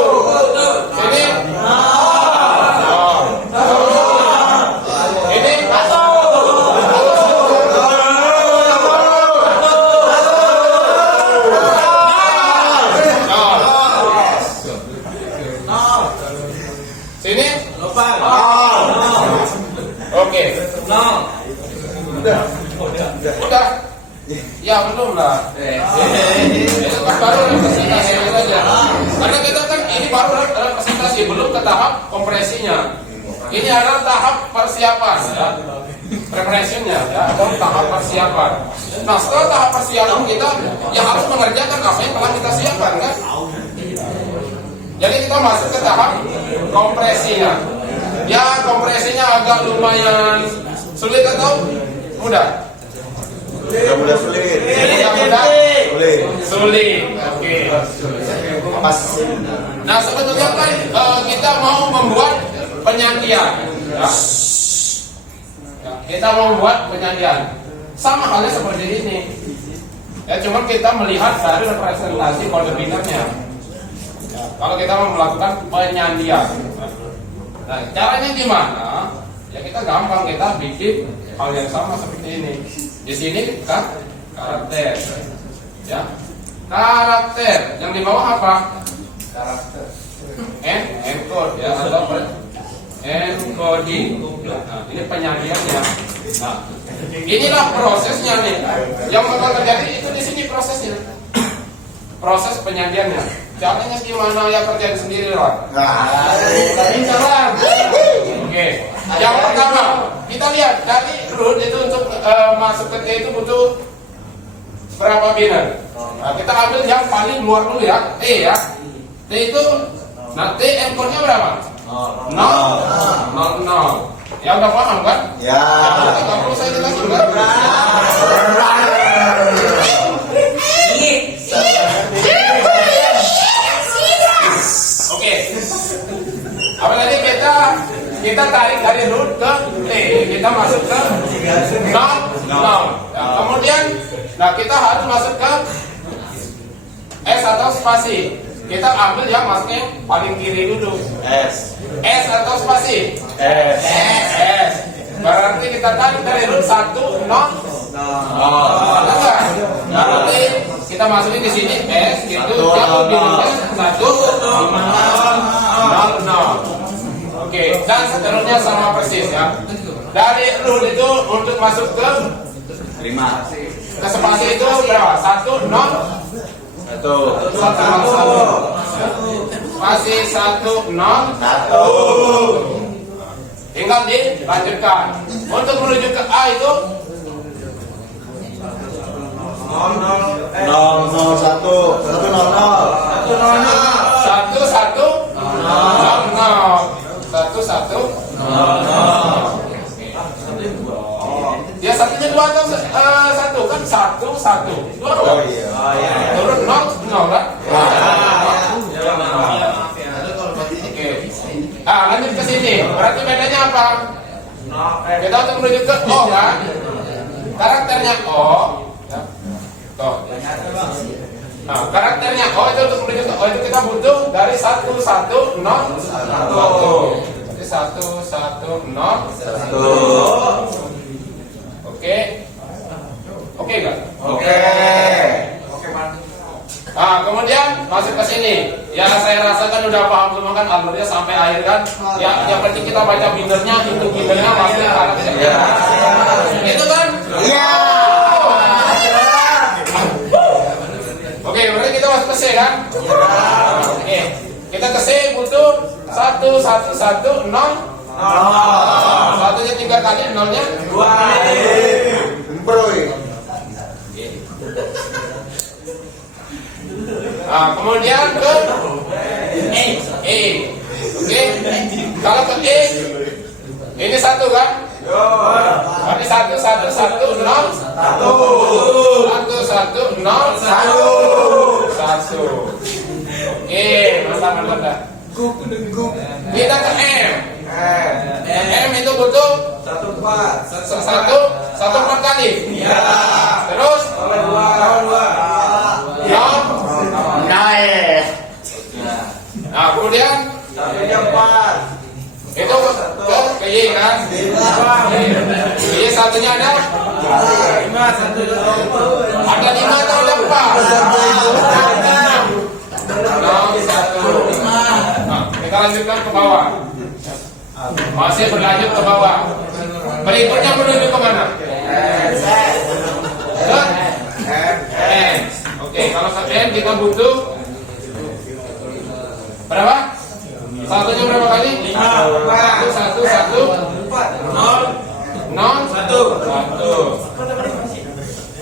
Sini nol. Ini sini oke. Udah. Ya belum lah. Itu kan baru representasi aja. Karena kita kan ini baru representasi, belum ke tahap kompresinya. Ini adalah tahap persiapan ya. Preparationnya ya, atau tahap persiapan. Nah setelah tahap persiapan kita ya harus mengerjakan apa yang telah kita siapkan kan. Jadi kita masuk ke tahap kompresinya. Ya kompresinya agak lumayan sulit atau mudah? Mudah sulit. Mudah Sulit. sulit. Oke. Nah sebetulnya kan kita mau membuat penyandian. Ya. Ya, kita mau membuat penyandian. Sama halnya seperti ini. Ya cuma kita melihat dari representasi kode binernya. Ya, kalau kita mau melakukan penyandian. Nah caranya gimana? Ya kita gampang, kita bikin hal yang sama seperti ini. Di sini kita karakter, ya karakter. Yang di bawah apa? Karakter. Encode ya atau encoding. Nah, ini penyandiannya. Nah, inilah prosesnya nih. Yang bakal terjadi itu di sini prosesnya. Proses penyandiannya. Caranya gimana ya kerjain sendiri lah. Ini cara. Oke. Yang pertama kita lihat dari root itu untuk masuk ke T itu butuh berapa biner? Nah, kita ambil yang paling luar dulu ya, T ya. T itu, nah T encode-nya berapa? 0. Ya udah paham kan? Ya. Nggak perlu saya jelasin kan? Oke. Apalagi kita tarik dari root ke T, kita masuk ke 0. Ya, kemudian, nah kita harus masuk ke S atau spasi. Kita ambil yang masuknya paling kiri dulu. S. S atau spasi? S. S. Berarti kita tarik dari root 1, 0. Enggak? Berarti kita masukin di sini S, gitu. Dia bilannya 1, 0. Oke, dan seterusnya sama persis ya. Dari root itu untuk masuk ke 5. ke spasi itu berapa? 1, 0. 1. Masih 1, 0. Tinggal dilanjutkan. Untuk menuju ke A itu 001. 1, 1, 0. Ya satunya 2 atau 1 kan 1, 1. Oh iya. Turun 0 kan? Oke. Lanjut ke sini. Berarti bedanya apa? Kita untuk menuju ke O kan? Karakternya O. Ya. Tuh. Nah, karakternya O itu untuk menuju ke O itu kita butuh dari 1, 1, 0, 1. Jadi 1, 1, 0, 1. Oke. Oke enggak? Oke. Nah, kemudian masuk ke sini. Ya, saya rasakan udah paham semua kan alurnya sampai akhir kan. Ya, yang penting kita baca binernya, itu binernya pasti karakternya. Itu kan? Iya. Oke, berarti kita masuk ke C kan? Oke. Kita ke C butuh 1, 1, 1, 0. Satunya 3 kali, 0-nya 2. Nah, kemudian ke E. Oke. Kalau ke E ini 1 kan? Berarti 1, 1, 1, 0. Satu. Oke, mantap. Kita ke M. M itu butuh 1/4 kali. Terus Naik. nah kemudian itu ke Y kan? Y satunya ada 5 atau ada 4? Nah, kita lanjutkan ke bawah. Masih berlanjut ke bawah. Berikutnya menuju ke mana? Ke N. Oke, kalau ke N kita butuh berapa? Satunya berapa kali? 1.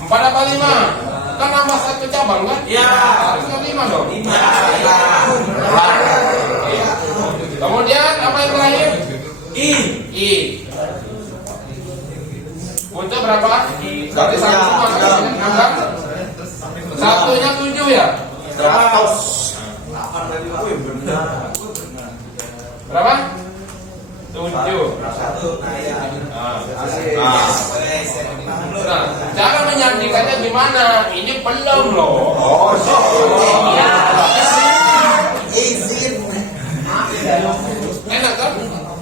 4 apa 5? Kan nambah 1 cabang kan? Harusnya 5 dong. Kemudian apa yang terakhir? I. Butuh berapa? Berarti 1 semua kan? Satunya 7 ya? Berapa? 7. Nah, cara menyandikannya gimana? Ini belum loh. Izin. Enak kan?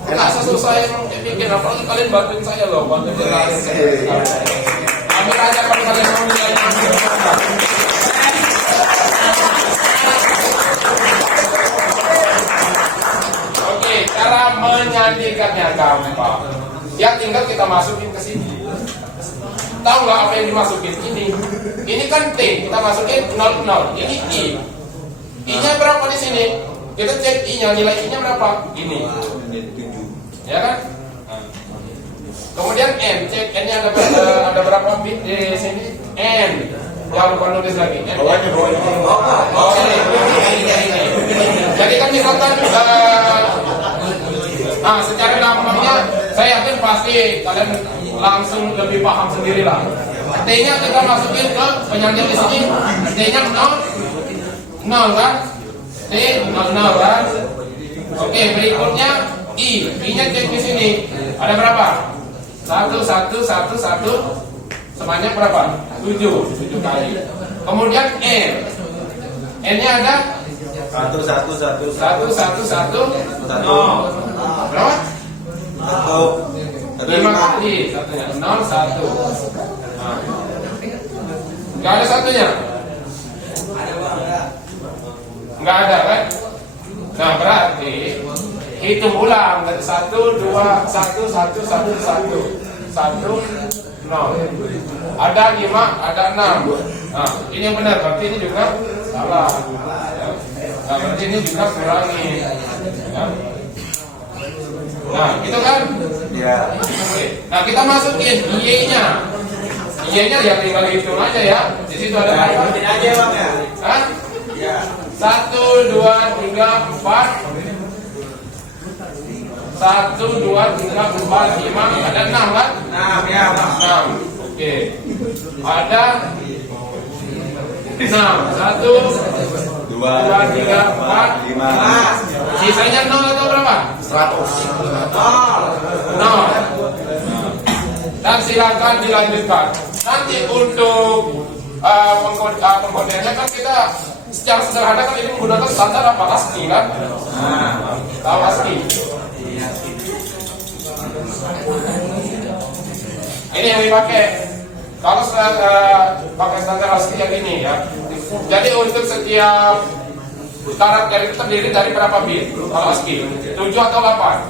Nggak susah yang bikin, apalagi kalian bantuin saya loh, bantuin jelasin. Ambil aja kalau kalian mau nilainya. Oke, cara menyandikannya gampang. Ya tinggal kita masukin ke sini. Tahu nggak apa yang dimasukin ini? Ini kan T, kita masukin 0. Ini I. I-nya berapa di sini? Kita cek I-nya, nilai I-nya berapa? Ini. Ya kan? Kemudian N, cek N-nya ada berapa bit di sini? N. Jangan lupa nulis lagi. N. Ini. Jadi kan misalkan secara gampangnya saya yakin pasti kalian langsung lebih paham sendiri lah. T-nya kita masukin ke penyanding di sini. T-nya 0 kan? T 0 kan? Oke, berikutnya I. I-nya cek di sini. Ada berapa? 1 sebanyak berapa? 7 kali. Kemudian N. N-nya ada 1. berapa? 5 kali satunya 0 1. Nggak ada satunya? Nggak ada kan? Nah berarti hitung ulang dari 1 2 1 1 0. Ada 5, ada 6. Nah ini yang benar, berarti ini juga salah. Nah berarti ini juga kurangi. Nah itu kan? Ya. Oke. Nah kita masukin Y-nya. Y-nya ya tinggal hitung aja ya. Di situ ada berapa? Aja bang ya. Hah? Ya. 1 2 3 4. 1 2 3 4 5 ada 6 kan? 6 ya bang. 6. Oke. Ada 6. 1 2 3 4 5. Sisanya 0 atau berapa? 100. 0. Dan silakan dilanjutkan. Nanti untuk pengkodeannya kan kita secara sederhana kan ini menggunakan standar apa? ASCII kan? Tahu ASCII? Ini yang dipakai. Kalau pakai standar ASCII yang ini ya. Jadi untuk setiap karakter itu terdiri dari berapa bit? Kalau ASCII 7 atau 8?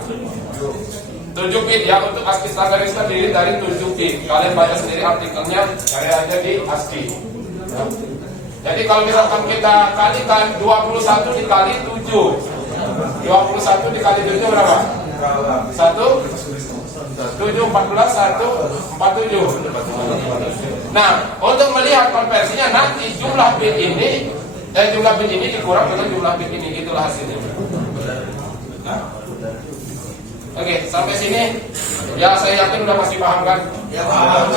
7 bit ya. Untuk ASCII standar itu terdiri dari 7 bit. Kalian baca sendiri artikelnya, cari aja di ASCII ya. Jadi kalau misalkan kita kalikan 21 dikali 7, 21 dikali 7 berapa? 1 7 14 1 47. Nah untuk melihat konversinya nanti jumlah bit ini dikurang dengan jumlah bit ini, itulah hasilnya. Oke, sampai sini ya saya yakin udah pasti paham kan? Ya paham.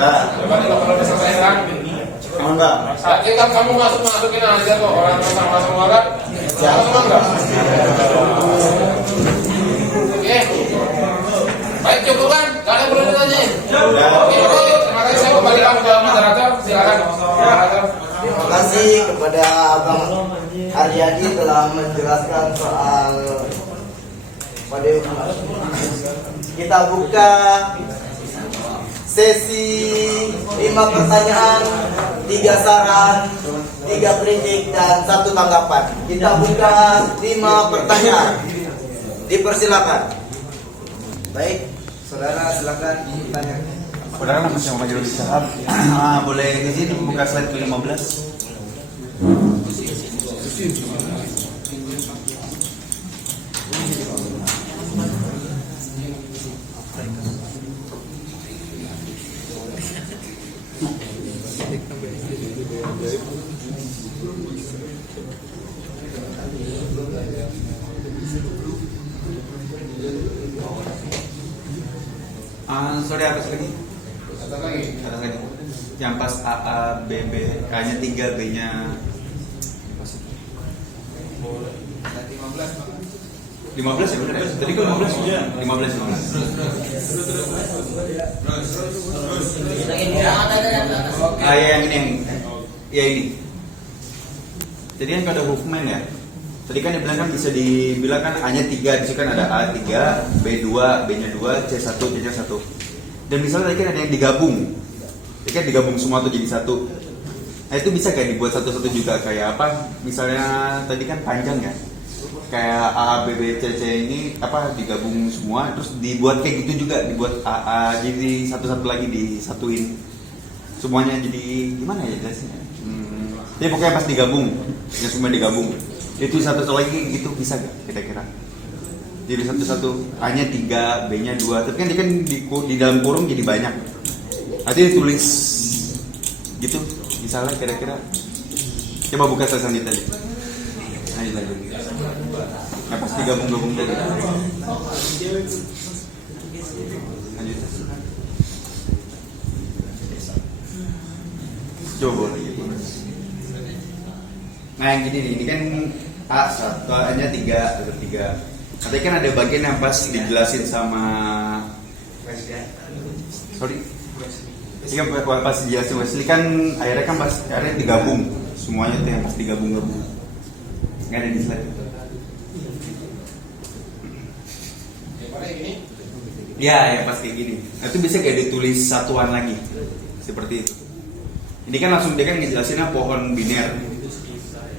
Enggak. Coba nih kalau udah selesai kan. Enggak. Saatnya kan kamu masukin aja kok orang sama semua kan. Ya. Sama enggak? Oke. Baik cukup kan? Gak ada perlu ditanya. Oke, terima kasih. Saya kembali ke moderator. Silakan. Terima kasih kepada Abang Aryadi telah menjelaskan soal pada kita buka sesi 5 pertanyaan, 3 saran, 3 kritik dan 1 tanggapan. Kita buka 5 pertanyaan. Dipersilakan. Baik, saudara silakan bertanya. Saudara masih mau maju bicara. Boleh izin membuka slide ke-15. Sorry, atas lagi. Atas lagi. Yang pas A, B, B, A-nya 3, B-nya 15 ya benar ya? Tadi kan 15 ya? 15. Ya yang ini ya ini. Jadi kan pada hurufmen ya. Tadi kan dia bilang kan bisa dibilang kan A-nya 3, di situ kan ada A3, B2, B-nya 2, C1, C-nya 1. Dan misalnya tadi kan ada yang digabung. Tadi kan digabung semua tuh jadi satu. Nah itu bisa kayak dibuat satu-satu juga kayak apa? Misalnya tadi kan panjang ya. Kayak A, B, B, C, C ini apa digabung semua terus dibuat kayak gitu juga, dibuat A jadi satu-satu lagi disatuin. Semuanya jadi gimana ya jelasnya? Jadi pokoknya pas digabung, ya semua digabung. Itu satu-satu lagi gitu bisa gak kira-kira? Jadi satu-satu A-nya 3, B-nya 2. Tapi kan dia kan di dalam kurung jadi banyak. Nanti ditulis gitu, misalnya kira-kira. Coba buka selanjutnya tadi. Lanjut lagi. Nah pas digabung-gabung tadi. Lanjut. Coba lagi. Nah yang gini nih, ini kan A-nya 3, ada 3. Tapi kan ada bagian yang pas dijelasin sama pas dijelasin Wesley kan akhirnya kan pas akhirnya digabung semuanya tuh yang pas digabung-gabung. Nggak ada di slide. Ya, yang pas kayak gini. Nah, itu bisa kayak ditulis satuan lagi seperti itu. Ini kan langsung dia kan ngejelasinnya pohon biner.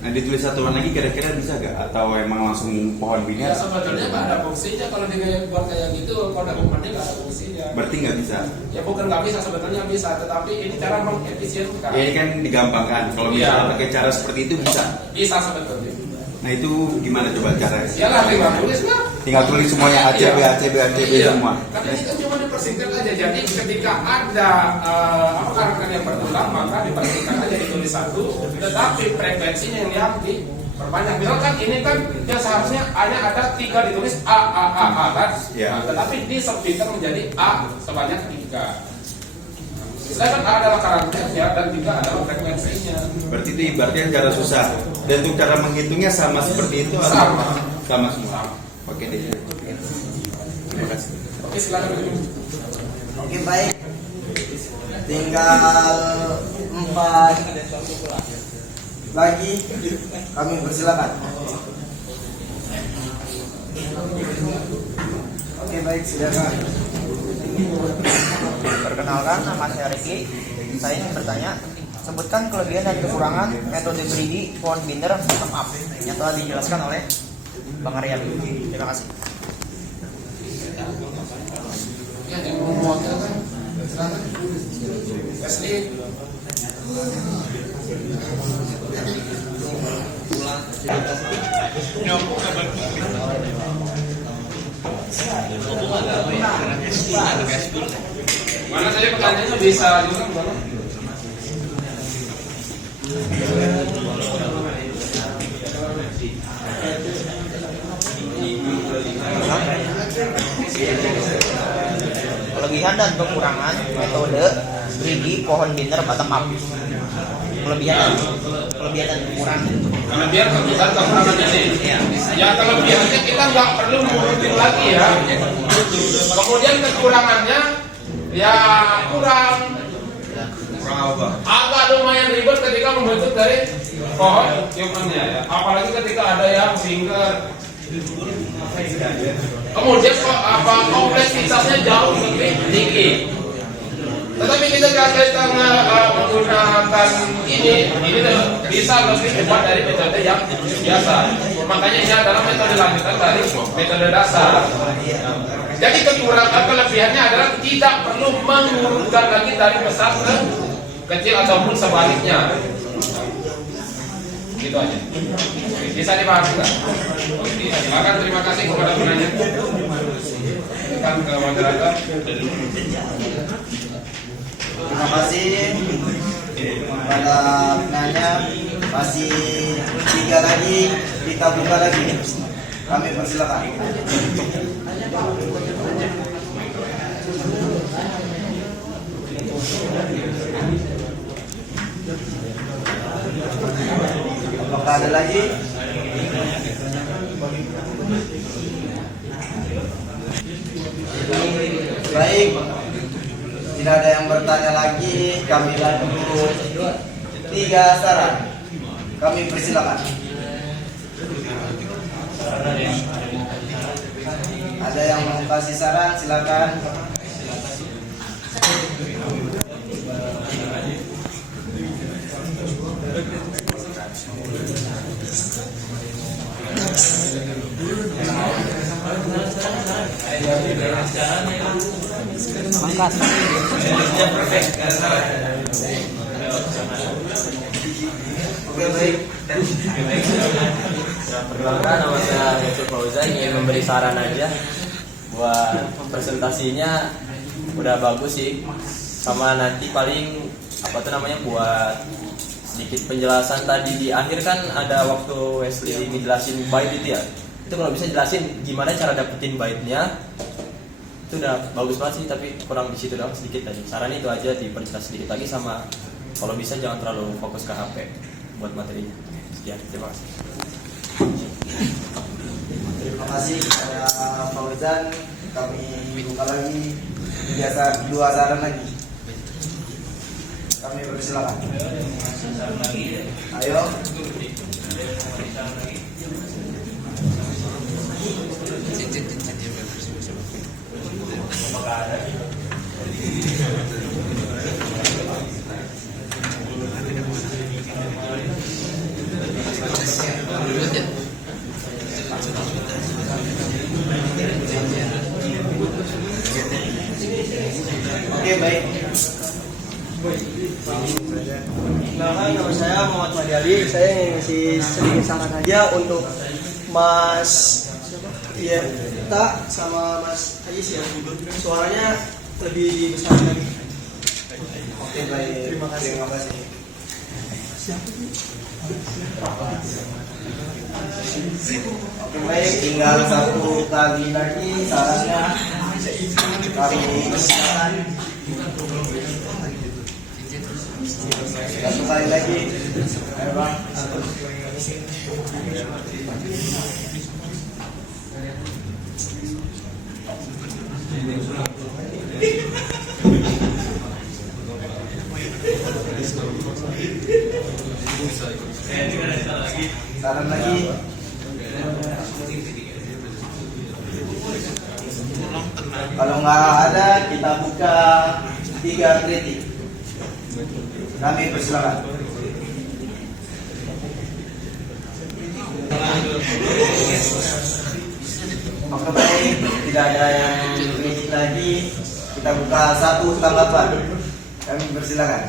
Nah ditulis satuan lagi kira-kira bisa gak? Atau emang langsung pohon biner? Ya sebetulnya nggak ada fungsinya kalau dia buat kayak gitu. Kalau dokumennya nggak ada fungsinya. Berarti nggak bisa? Ya bukan nggak bisa, sebetulnya bisa. Tetapi ini cara mengefisienkan. Ya ini kan digampangkan. Kalau misalnya pakai cara seperti itu bisa? Bisa sebetulnya. Nah itu gimana coba caranya? Ya lah tinggal tulis lah. Tinggal tulis semuanya ACB, ACB, ACB semua. Tapi ini kan cuma dipersingkat aja. Jadi ketika ada karakter yang berulang maka dipersingkat aja ditulis satu. Tetapi frekuensinya yang diperbanyak. Misalkan ini kan dia seharusnya A-nya ada 3 ditulis A kan. Ya. Nah, tetapi di subfitur menjadi A sebanyak 3. Sedangkan A adalah karakternya dan 3 adalah frekuensinya. Berarti itu ibaratnya cara susah. Dan untuk cara menghitungnya sama seperti itu? Sama semua. Oke deh. Terima kasih. Oke silakan. Oke baik. Tinggal 4 lagi. Kami persilakan. Oke baik, silakan. Perkenalkan, nama saya Ricky. Saya ingin bertanya, sebutkan kelebihan dan kekurangan metode greedy pohon binder bottom up yang telah dijelaskan oleh Bang Aryan. Terima kasih. Ya, yang mau kan. Silakan. Wesley. Mana saja pertanyaannya bisa juga Bapak. Kalau kelebihan dan kekurangan metode greedy pohon binder bottom up. Kelebihan dan kekurangan. Kelebihan dan kekurangan ini. Ya kelebihannya kita nggak perlu ngurutin lagi ya. Kemudian kekurangannya ya kurang agak lumayan ribet ketika membentuk dari pohon humannya ya. Apalagi ketika ada yang finger. Kemudian kompleksitasnya jauh lebih tinggi. Tetapi ketika kita menggunakan ini bisa lebih cepat dari metode yang biasa. Makanya ini adalah metode lanjutan dari metode dasar. Jadi kelebihannya adalah tidak perlu mengurutkan lagi dari besar ke kecil ataupun sebaliknya. Gitu aja. Bisa dipahami nggak? Oke, silakan. Terima kasih kepada penanya. Silakan ke moderator. Terima kasih pada penanya. Masih 3 lagi, kita buka lagi. Kami persilakan. Apakah ada lagi? Baik, tidak ada yang bertanya lagi. Kami lanjut 3 saran. Kami persilakan. Ada yang mau kasih saran? Silakan. Angkat. Oke, baik. Perkenalkan, nama saya Yusuf Fauzan, ingin memberi saran aja buat presentasinya. Udah bagus sih, sama nanti paling buat sedikit penjelasan tadi di akhir kan ada waktu Wesley ngejelasin bait itu ya. Itu kalau bisa jelasin gimana cara dapetin baitnya, itu udah bagus banget sih, tapi kurang di situ doang sedikit tadi. Saran itu aja diperjelas sedikit lagi, sama kalau bisa jangan terlalu fokus ke HP buat materinya. Sekian, terima kasih. Terima kasih kepada Fauzan. Kami buka lagi 2 saran lagi. Kami persilakan. Ayo. Oke, baik. Kenalkan, nama saya Muhammad Madiali. Saya ingin ngasih sedikit saran aja untuk Mas Yeta sama Mas Ajis ya. Suaranya lebih dibesarkan lagi. Oke, baik. Terima kasih. Terima kasih. Oke, baik. Tinggal 1 kali lagi sarannya. Kami persilakan. 1 kali lagi. Ayo, Bang. Saran lagi. Kalau nggak ada, kita buka 3 kritik. Kami persilakan. Maka baik, tidak ada yang kritik lagi. Kita buka 1 tanggapan. Kami persilakan.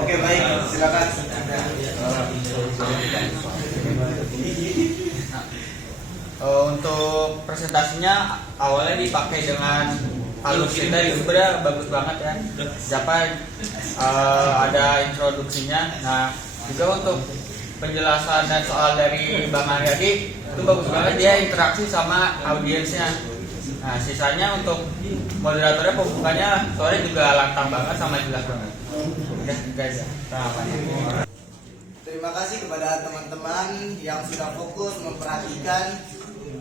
Oke, baik, silakan. Untuk presentasinya awalnya dipakai dengan halus kita, itu sebenarnya bagus banget ya. Siapa ada introduksinya. Nah, juga untuk penjelasan dan soal dari Bang Aryadi itu bagus banget, dia interaksi sama audiensnya. Nah, sisanya untuk moderatornya pembukannya sore juga lantang banget sama jelas banget. Udah guys ya. Terima kasih kepada teman-teman yang sudah fokus memperhatikan.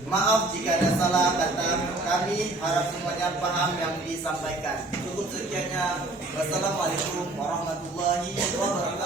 Maaf jika ada salah kata kami, harap semuanya paham yang disampaikan. Cukup sekiannya. Wassalamualaikum warahmatullahi wabarakatuh.